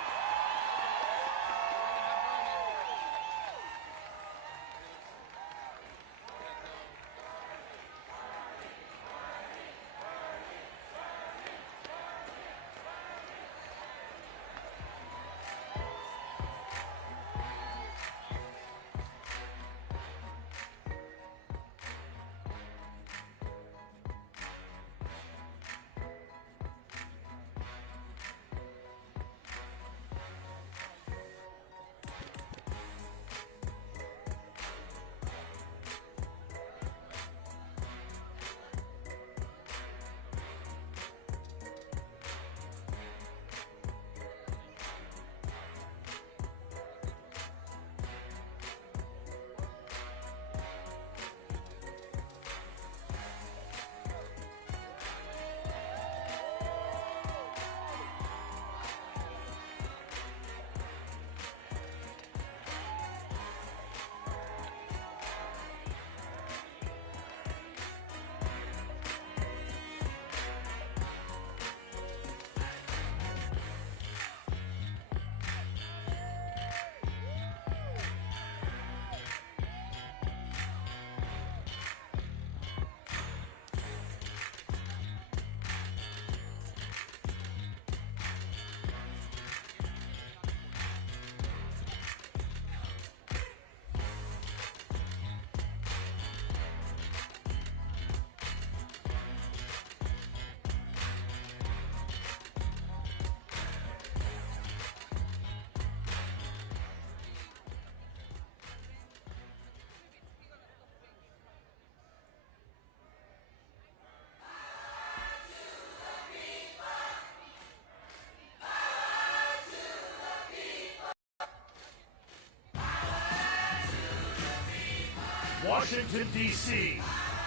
Washington, D.C.,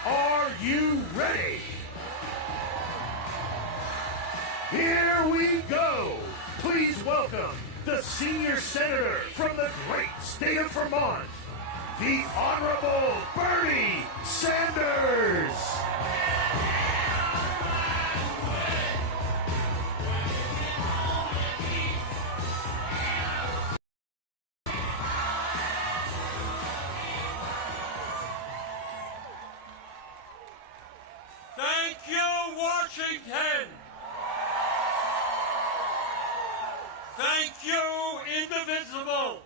are you ready? Here we go. Please welcome the senior senator from the great state of Vermont, the Honorable Bernie Sanders. Thank you, Washington. Thank you, Indivisible.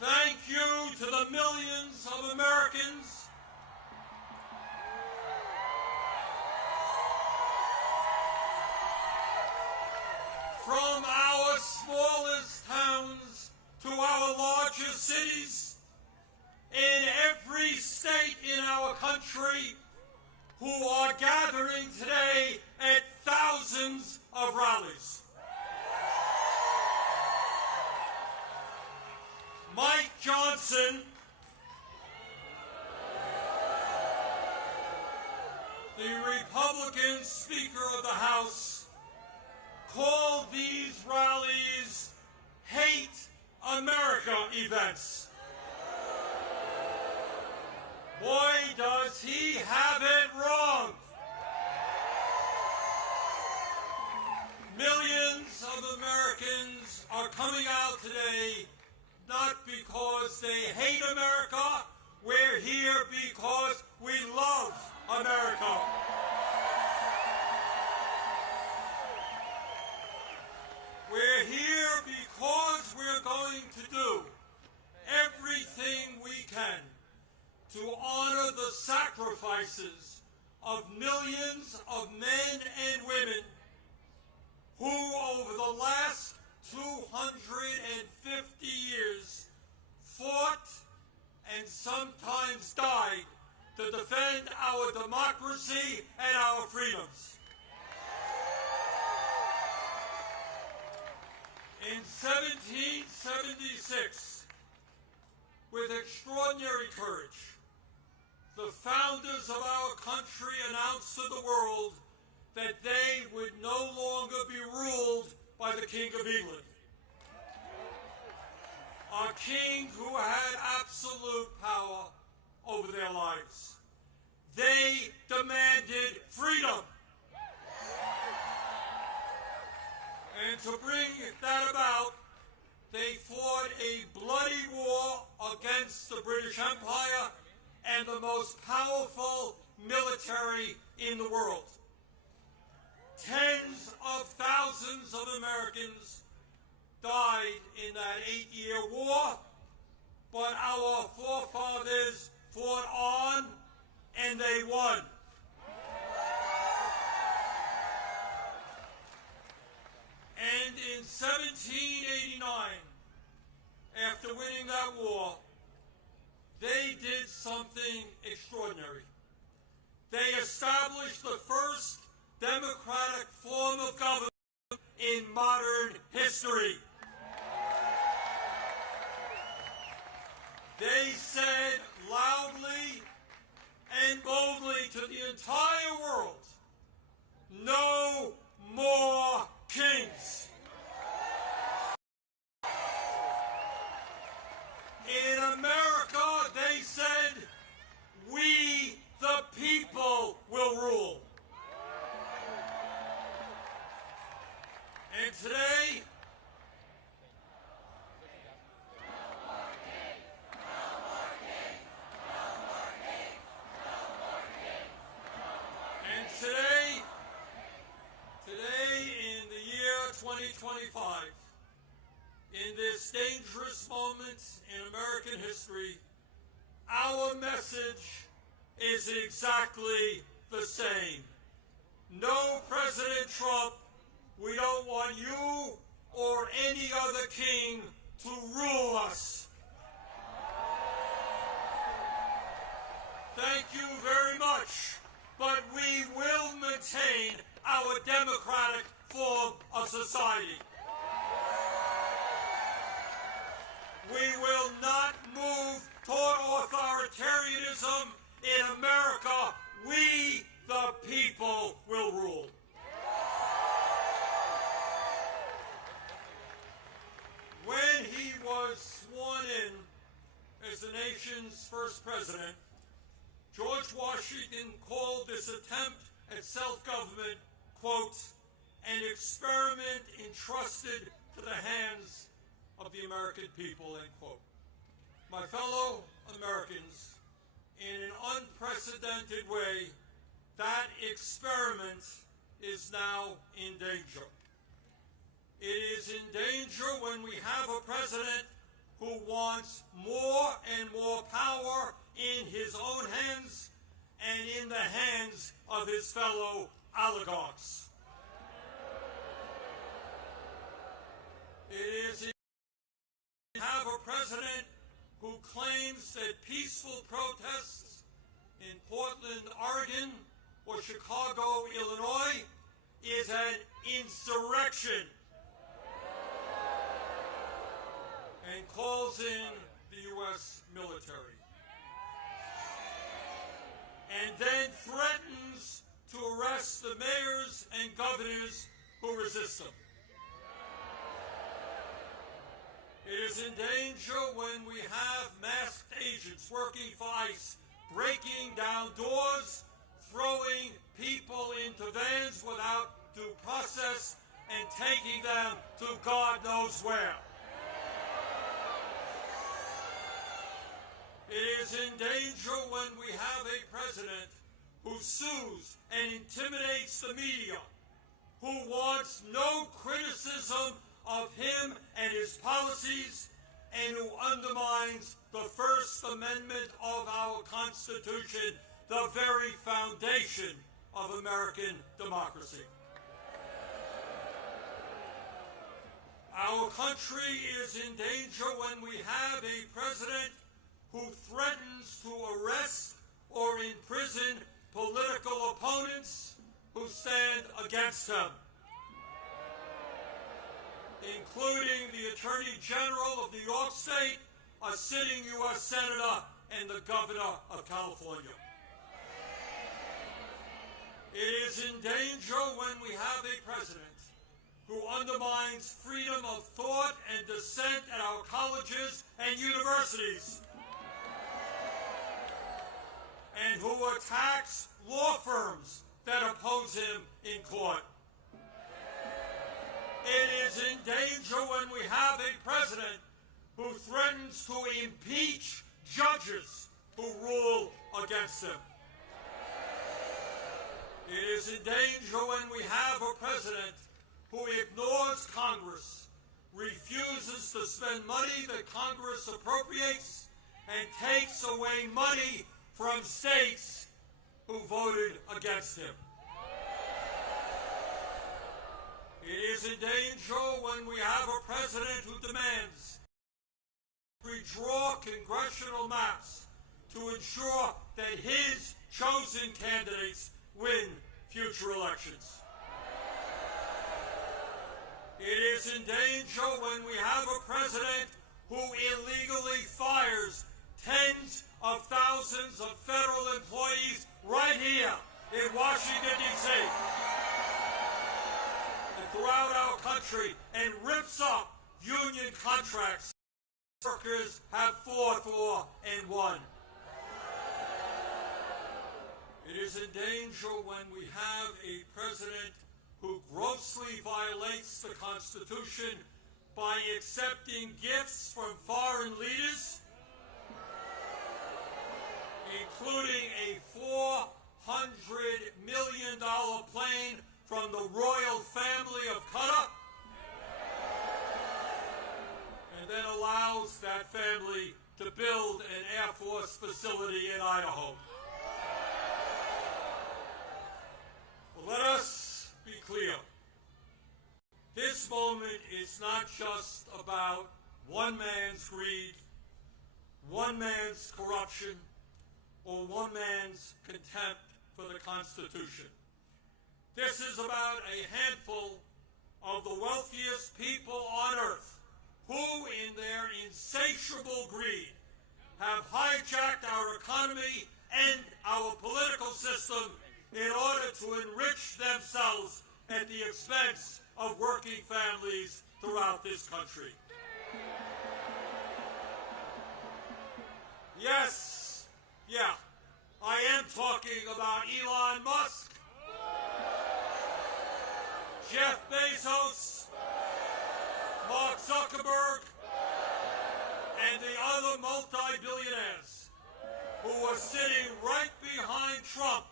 Thank you to the millions of Americans from our smallest towns to our largest cities in every state in our country who are gathering today at thousands of rallies. Mike Johnson, the Republican Speaker of the House, called these rallies Hate America events. Boy, does he have it wrong. Millions of Americans are coming out today not because they hate America. We're here because we love America. We're here because we're going to do everything we can to honor the sacrifices of millions of men and women who, over the last 250 years, fought and sometimes died to defend our democracy and our freedoms. In 1776, with extraordinary courage, the founders of our country announced to the world that they would no longer be ruled by the King of England, a king who had absolute power over their lives. They demanded freedom. And to bring that about, they fought a bloody war against the British Empire and the most powerful military in the world. Tens of thousands of Americans died in that 8-year war, but our forefathers fought on and they won. And in 1789, after winning that war, they did something extraordinary. They established the first democratic form of government in modern history. They said loudly and boldly to the entire world, no more kings. In America, they said, we the people will rule. And today, in the year 2025, in this dangerous moment in American history, our message is exactly the same. No, President Trump, we don't want you or any other king to rule us. Thank you very much, but we will maintain our democratic form of society. We will not move toward authoritarianism in America. We, the people, will rule. When he was sworn in as the nation's first president, George Washington called this attempt at self-government, quote, an experiment entrusted to the hands of the American people, end quote. My fellow Americans, in an unprecedented way, that experiment is now in danger. It is in danger when we have a president who wants more and more power in his own hands and in the hands of his fellow oligarchs. It is in we have a president who claims that peaceful protests in Portland, Oregon, or Chicago, Illinois, is an insurrection, and calls in the U.S. military, and then threatens to arrest the mayors and governors who resist them. It is in danger when we have masked agents working for ICE, breaking down doors, throwing people into vans without due process, and taking them to God knows where. It is in danger when we have a president who sues and intimidates the media, who wants no criticism of him and his policies, and who undermines the First Amendment of our Constitution, the very foundation of American democracy. Our country is in danger when we have a president who threatens to arrest or imprison political opponents who stand against him, including the Attorney General of New York State, a sitting U.S. Senator, and the Governor of California. It is in danger when we have a president who undermines freedom of thought and dissent at our colleges and universities, and who attacks law firms that oppose him in court. It is in danger when we have a president who threatens to impeach judges who rule against him. It is in danger when we have a president who ignores Congress, refuses to spend money that Congress appropriates, and takes away money from states who voted against him. It is in danger when we have a president who demands redraw congressional maps to ensure that his chosen candidates win future elections. It is in danger when we have a president who illegally fires tens of thousands of federal employees right here in Washington, D.C. and throughout our country, and rips up union contracts workers have fought for and won. It is in danger when we have a president who grossly violates the Constitution by accepting gifts from foreign leaders, including a $400 million plane from the royal family of Qatar, and then allows that family to build an Air Force facility in Idaho. Well, let us be clear. This moment is not just about one man's greed, one man's corruption, or one man's contempt for the Constitution. This is about a handful of the wealthiest people on earth who, in their insatiable greed, have hijacked our economy and our political system in order to enrich themselves at the expense of working families throughout this country. Yes, I am talking about Elon Musk, Jeff Bezos, Mark Zuckerberg, and the other multi-billionaires who were sitting right behind Trump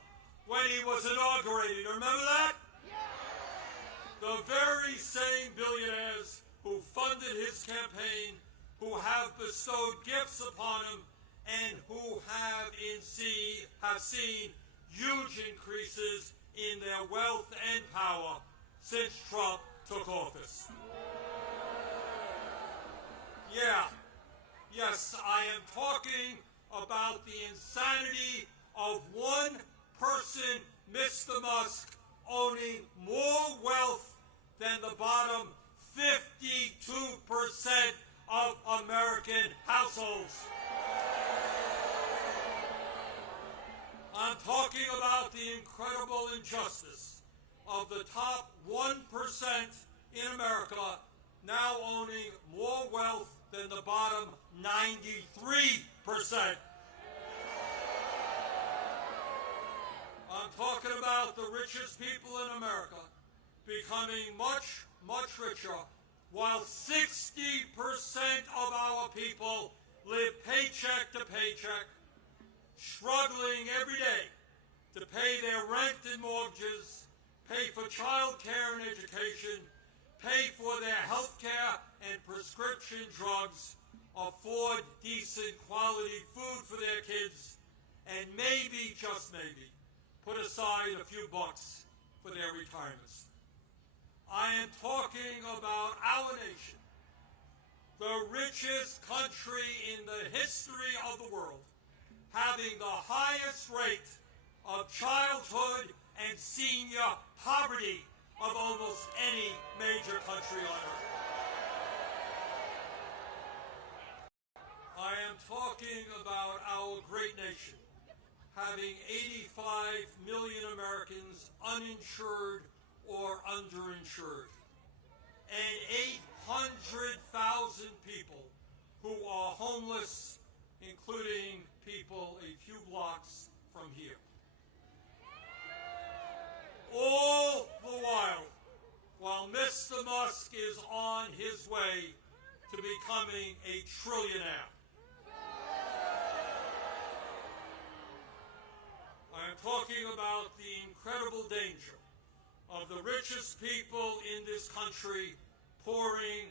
when he was inaugurated. Remember that? The very same billionaires who funded his campaign, who have bestowed gifts upon him, and who have seen huge increases in their wealth and power since Trump took office. Yes, I am talking about the insanity of one person, Mr. Musk, owning more wealth than the bottom 52% of American households. I'm talking about the incredible injustice of the top 1% in America now owning more wealth than the bottom 93%. I'm talking about the richest people in America becoming much, much richer, while 60% of our people live paycheck to paycheck, struggling every day to pay their rent and mortgages, pay for child care and education, pay for their health care and prescription drugs, afford decent quality food for their kids, and maybe, just maybe, put aside a few bucks for their retirements. I am talking about our nation, the richest country in the history of the world, having the highest rate of childhood and senior poverty of almost any major country on earth. I am talking about our great nation, having 85 million Americans uninsured or underinsured, and 800,000 people who are homeless, including people a few blocks from here. All the while Mr. Musk is on his way to becoming a trillionaire. I am talking about the incredible danger of the richest people in this country pouring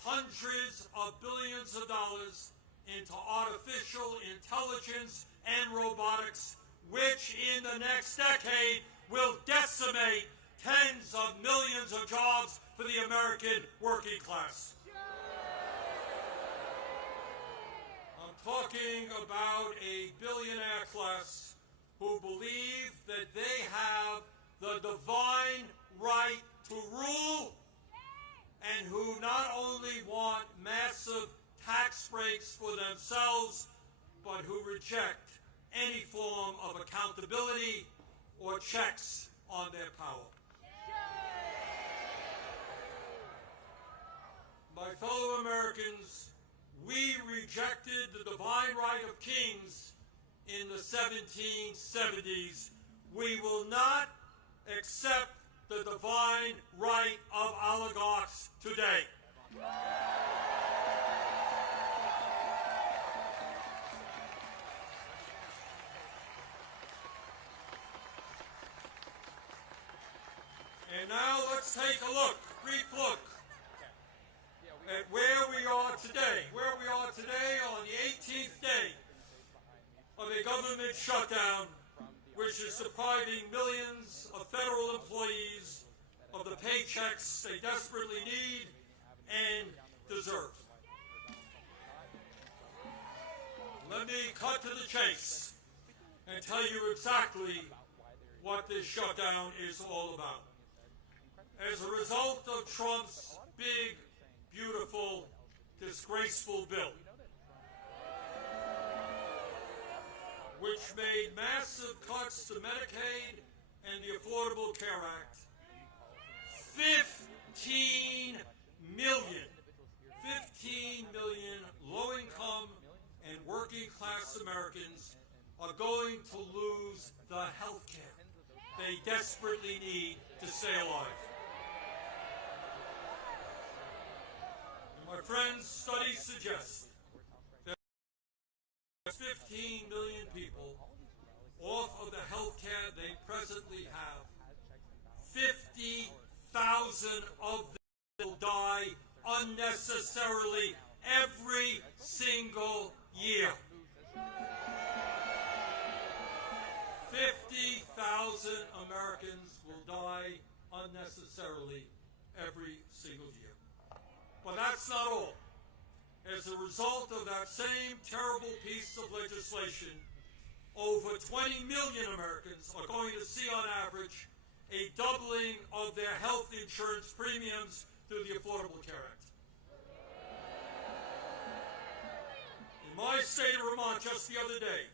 hundreds of billions of dollars into artificial intelligence and robotics, which in the next decade will decimate tens of millions of jobs for the American working class. I'm talking about a billionaire class who believe that they have the divine right to rule, and who not only want massive tax breaks for themselves, but who reject any form of accountability or checks on their power. My fellow Americans, we rejected the divine right of kings in the 1770s. We will not accept the divine right of oligarchs today. And now let's take a look, brief look, at where we are today. Where we are today on the 18th day of a government shutdown, which is depriving millions of federal employees of the paychecks they desperately need and deserve. Let me cut to the chase and tell you exactly what this shutdown is all about. As a result of Trump's big, beautiful, disgraceful bill, which made massive cuts to Medicaid and the Affordable Care Act, 15 million low-income and working-class Americans are going to lose the health care they desperately need to stay alive. My friends, studies suggest that 15 million people off of the health care they presently have, 50,000 of them will die unnecessarily every single year. 50,000 Americans will die unnecessarily every single year. But that's not all. As a result of that same terrible piece of legislation, over 20 million Americans are going to see on average a doubling of their health insurance premiums through the Affordable Care Act. In my state of Vermont just the other day,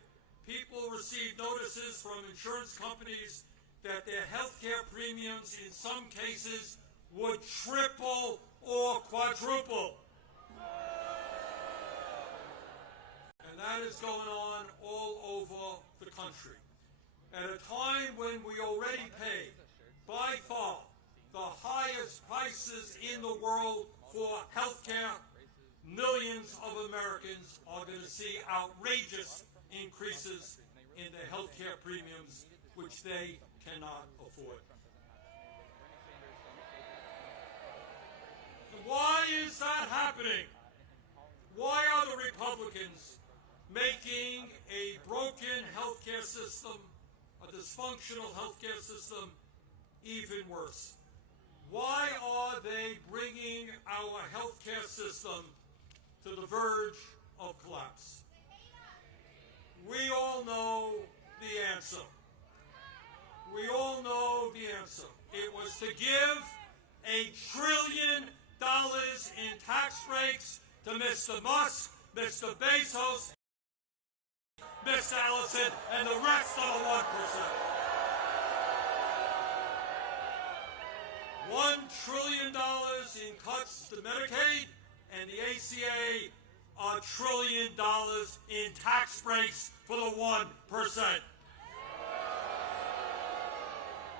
people received notices from insurance companies that their health care premiums in some cases would triple or quadruple. And that is going on all over the country. At a time when we already pay, by far, the highest prices in the world for health care, millions of Americans are going to see outrageous increases in their health care premiums, which they cannot afford. Why is that happening? Why are the Republicans making a broken healthcare system, a dysfunctional healthcare system, even worse? Why are they bringing our healthcare system to the verge of collapse? We all know the answer. We all know the answer. It was to give $1 trillion in tax breaks to Mr. Musk, Mr. Bezos, Mr. Ellison, and the rest of the 1%. $1 trillion in cuts to Medicaid, and the ACA $1 trillion in tax breaks for the 1%.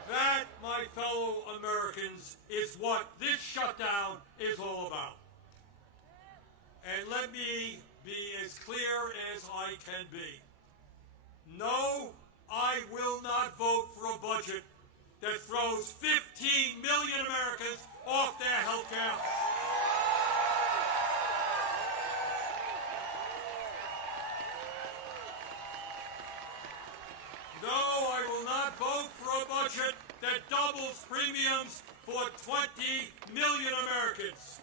That, my fellow Americans, is what this shutdown is all about. And let me be as clear as I can be. No, I will not vote for a budget that throws 15 million Americans off their health care. No, I will not vote for a budget that doubles premiums for 20 million Americans.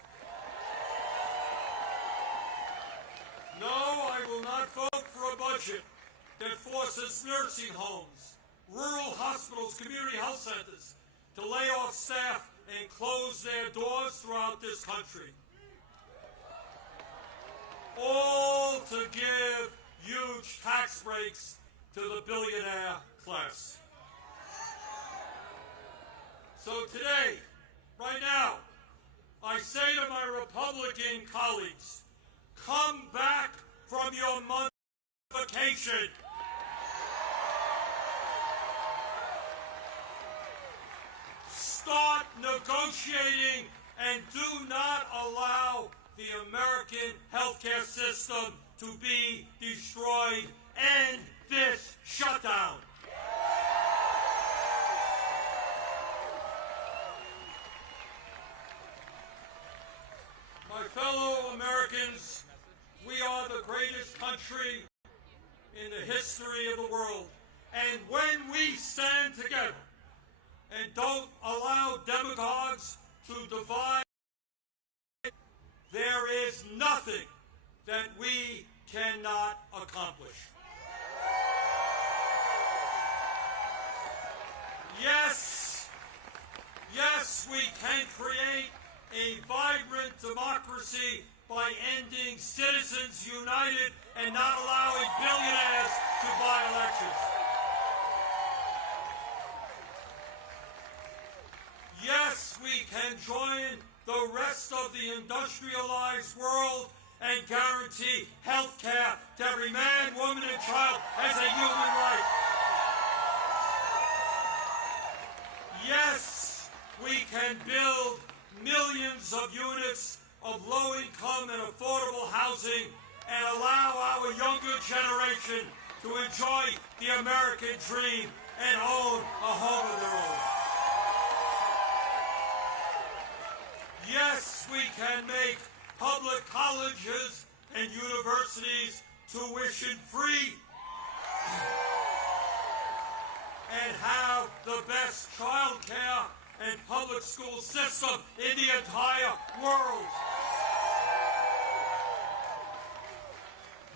No, I will not vote for a budget that forces nursing homes, rural hospitals, community health centers to lay off staff and close their doors throughout this country. All to give huge tax breaks to the billionaire class. So today, right now, I say to my Republican colleagues, come back from your month vacation. Start negotiating and do not allow the American healthcare system to be destroyed. End this shutdown. My fellow Americans, we are the greatest country in the history of the world. And when we stand together and don't allow demagogues to divide, there is nothing that we cannot accomplish. Yes, we can create a vibrant democracy by ending Citizens United and not allowing billionaires to buy elections. Yes, we can join the rest of the industrialized world and guarantee health care to every man, woman, and child as a human right. Yes, we can build millions of units of low-income and affordable housing and allow our younger generation to enjoy the American dream and own a home of their own. Yes, we can make public colleges and universities tuition-free and have the best child care and public school system in the entire world.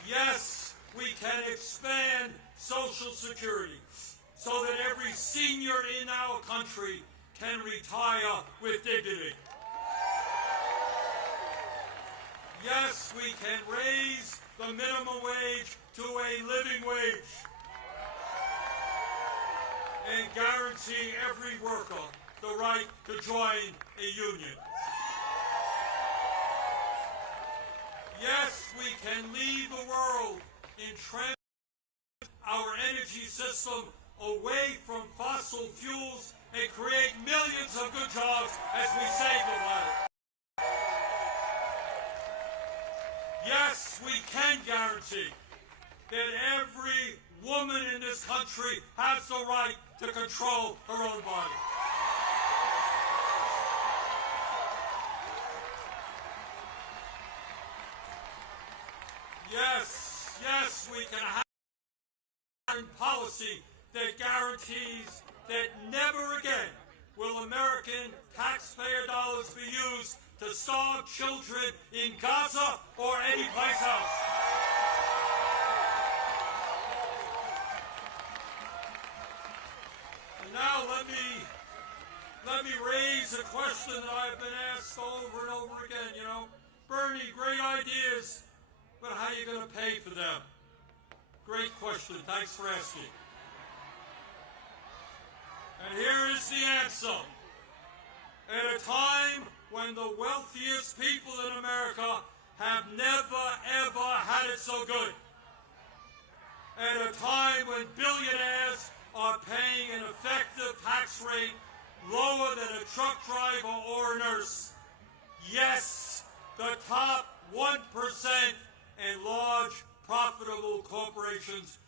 Yes, we can expand Social Security so that every senior in our country can retire with dignity. Yes, we can raise the minimum wage to a living wage and guarantee every worker the right to join a union. Yes, we can lead the world in transforming our energy system away from fossil fuels and create millions of good jobs as we save the planet. Yes, we can guarantee that every woman in this country has the right to control her own body. Yes, we can have a policy that guarantees that never again will American taxpayer dollars be used to starve children in Gaza or any place else? And now let me raise a question that I've been asked over and over again. You know, Bernie, great ideas, but how are you going to pay for them? Great question. Thanks for asking. And here is the answer. At a time when the wealthiest people in America have never, ever had it so good, at a time when billionaires are paying an effective tax rate lower than a truck driver or a nurse, yes, the top 1% and large profitable corporations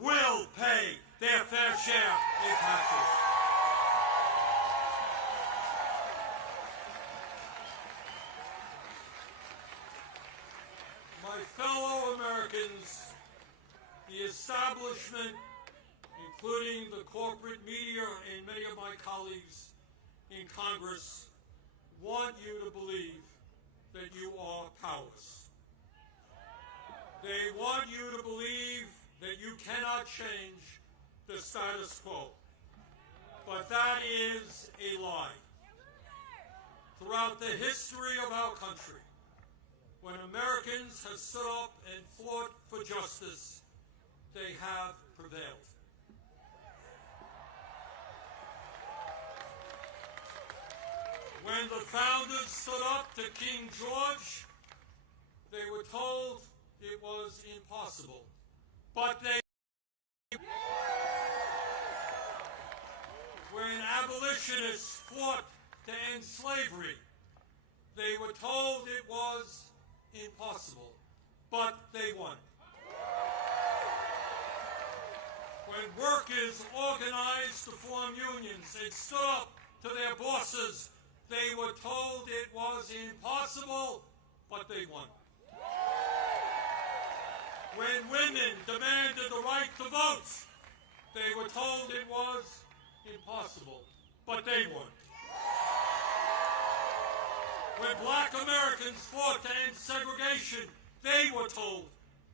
will pay their fair share in taxes. My fellow Americans, the establishment, including the corporate media and many of my colleagues in Congress, want you to believe that you are powerless. They want you to believe that you cannot change the status quo. But that is a lie. Throughout the history of our country, when Americans have stood up and fought for justice, they have prevailed. When the founders stood up to King George, they were told it was impossible. But when abolitionists fought to end slavery, they were told it was impossible. But they won. When workers organized to form unions and stood up to their bosses, they were told it was impossible, but they won. When women demanded the right to vote, they were told it was impossible, but they won. When black Americans fought to end segregation, they were told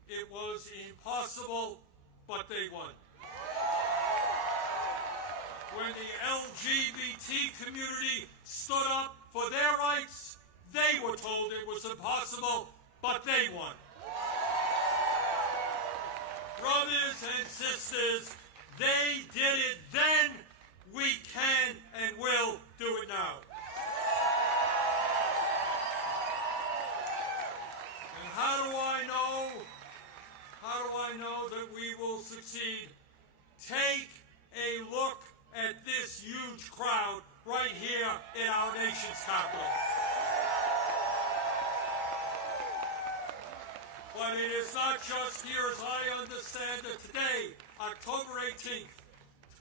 it was impossible, but they won. When the LGBT community stood up for their rights, they were told it was impossible, but they won. Brothers and sisters, they did it then, we can and will do it now. And how do I know that we will succeed? Take a look at this huge crowd right here in our nation's capital. But it is not just here, as I understand it today, October 18th,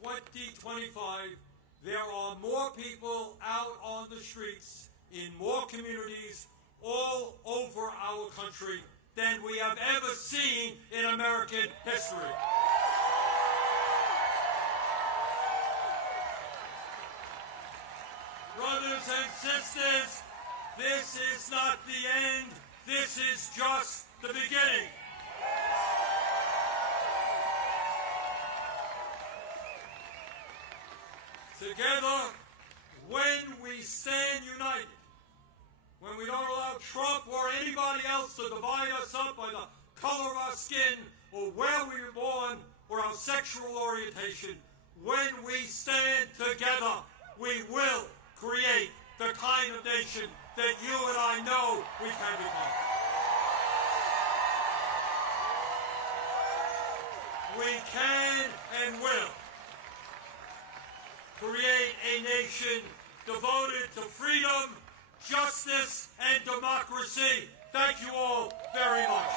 2025, there are more people out on the streets in more communities all over our country than we have ever seen in American history. Brothers and sisters, this is not the end. This is just the beginning. Together, when we stand united, when we don't allow Trump or anybody else to divide us up by the color of our skin or where we were born or our sexual orientation, when we stand together, we will create the kind of nation that you and I know we can become. We can and will create a nation devoted to freedom, justice, and democracy. Thank you all very much.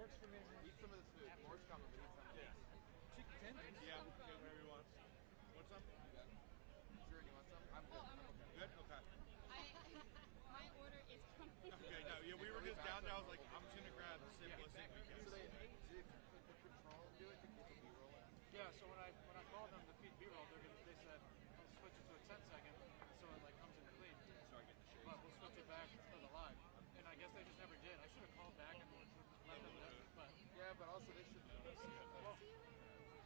Works for me. Eat some of this food. More's coming, but eat some. Yeah. Chicken tenders? Yeah, okay, whatever you want. Want some? Sure, you want some? I'm good. I'm okay. Good? Okay. My order is coming. Okay, no, yeah, we were just down there. I was like, I'm just gonna grab the simplest thing we can. So they did the control do it to keep the B-roll in? Yeah, so when I called them to feed B-roll, they said, I'll switch it to a 10-second, so it like comes in clean. Sorry, getting the shade. But we'll switch it back to the live. And I guess they just never did. I should have called back and let them know. But yeah, but also they should. Well,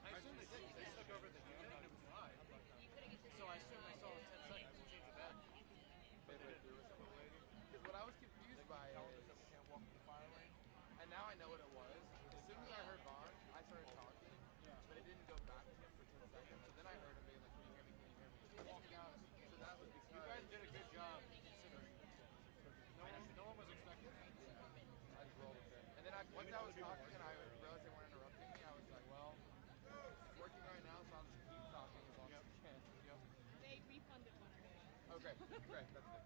I assume they did because they took over the unit and it was live. So I assume they saw it was 10 seconds and changed it back. But they didn't. Because what I was confused by is, and now I know what it was. As soon as I heard Vaughn, I started talking, but it didn't go back to him for 10 seconds. So then I heard him being like, "Can you hear me? Can you hear me?" So that was because you guys did a good job considering. No one was expecting that. Yeah, I just rolled with it. And then once I was talking and I realized they weren't interrupting me, I was like, well, it's working right now, so I'll just keep talking as long as I can. They refunded one. Okay, great. That's good.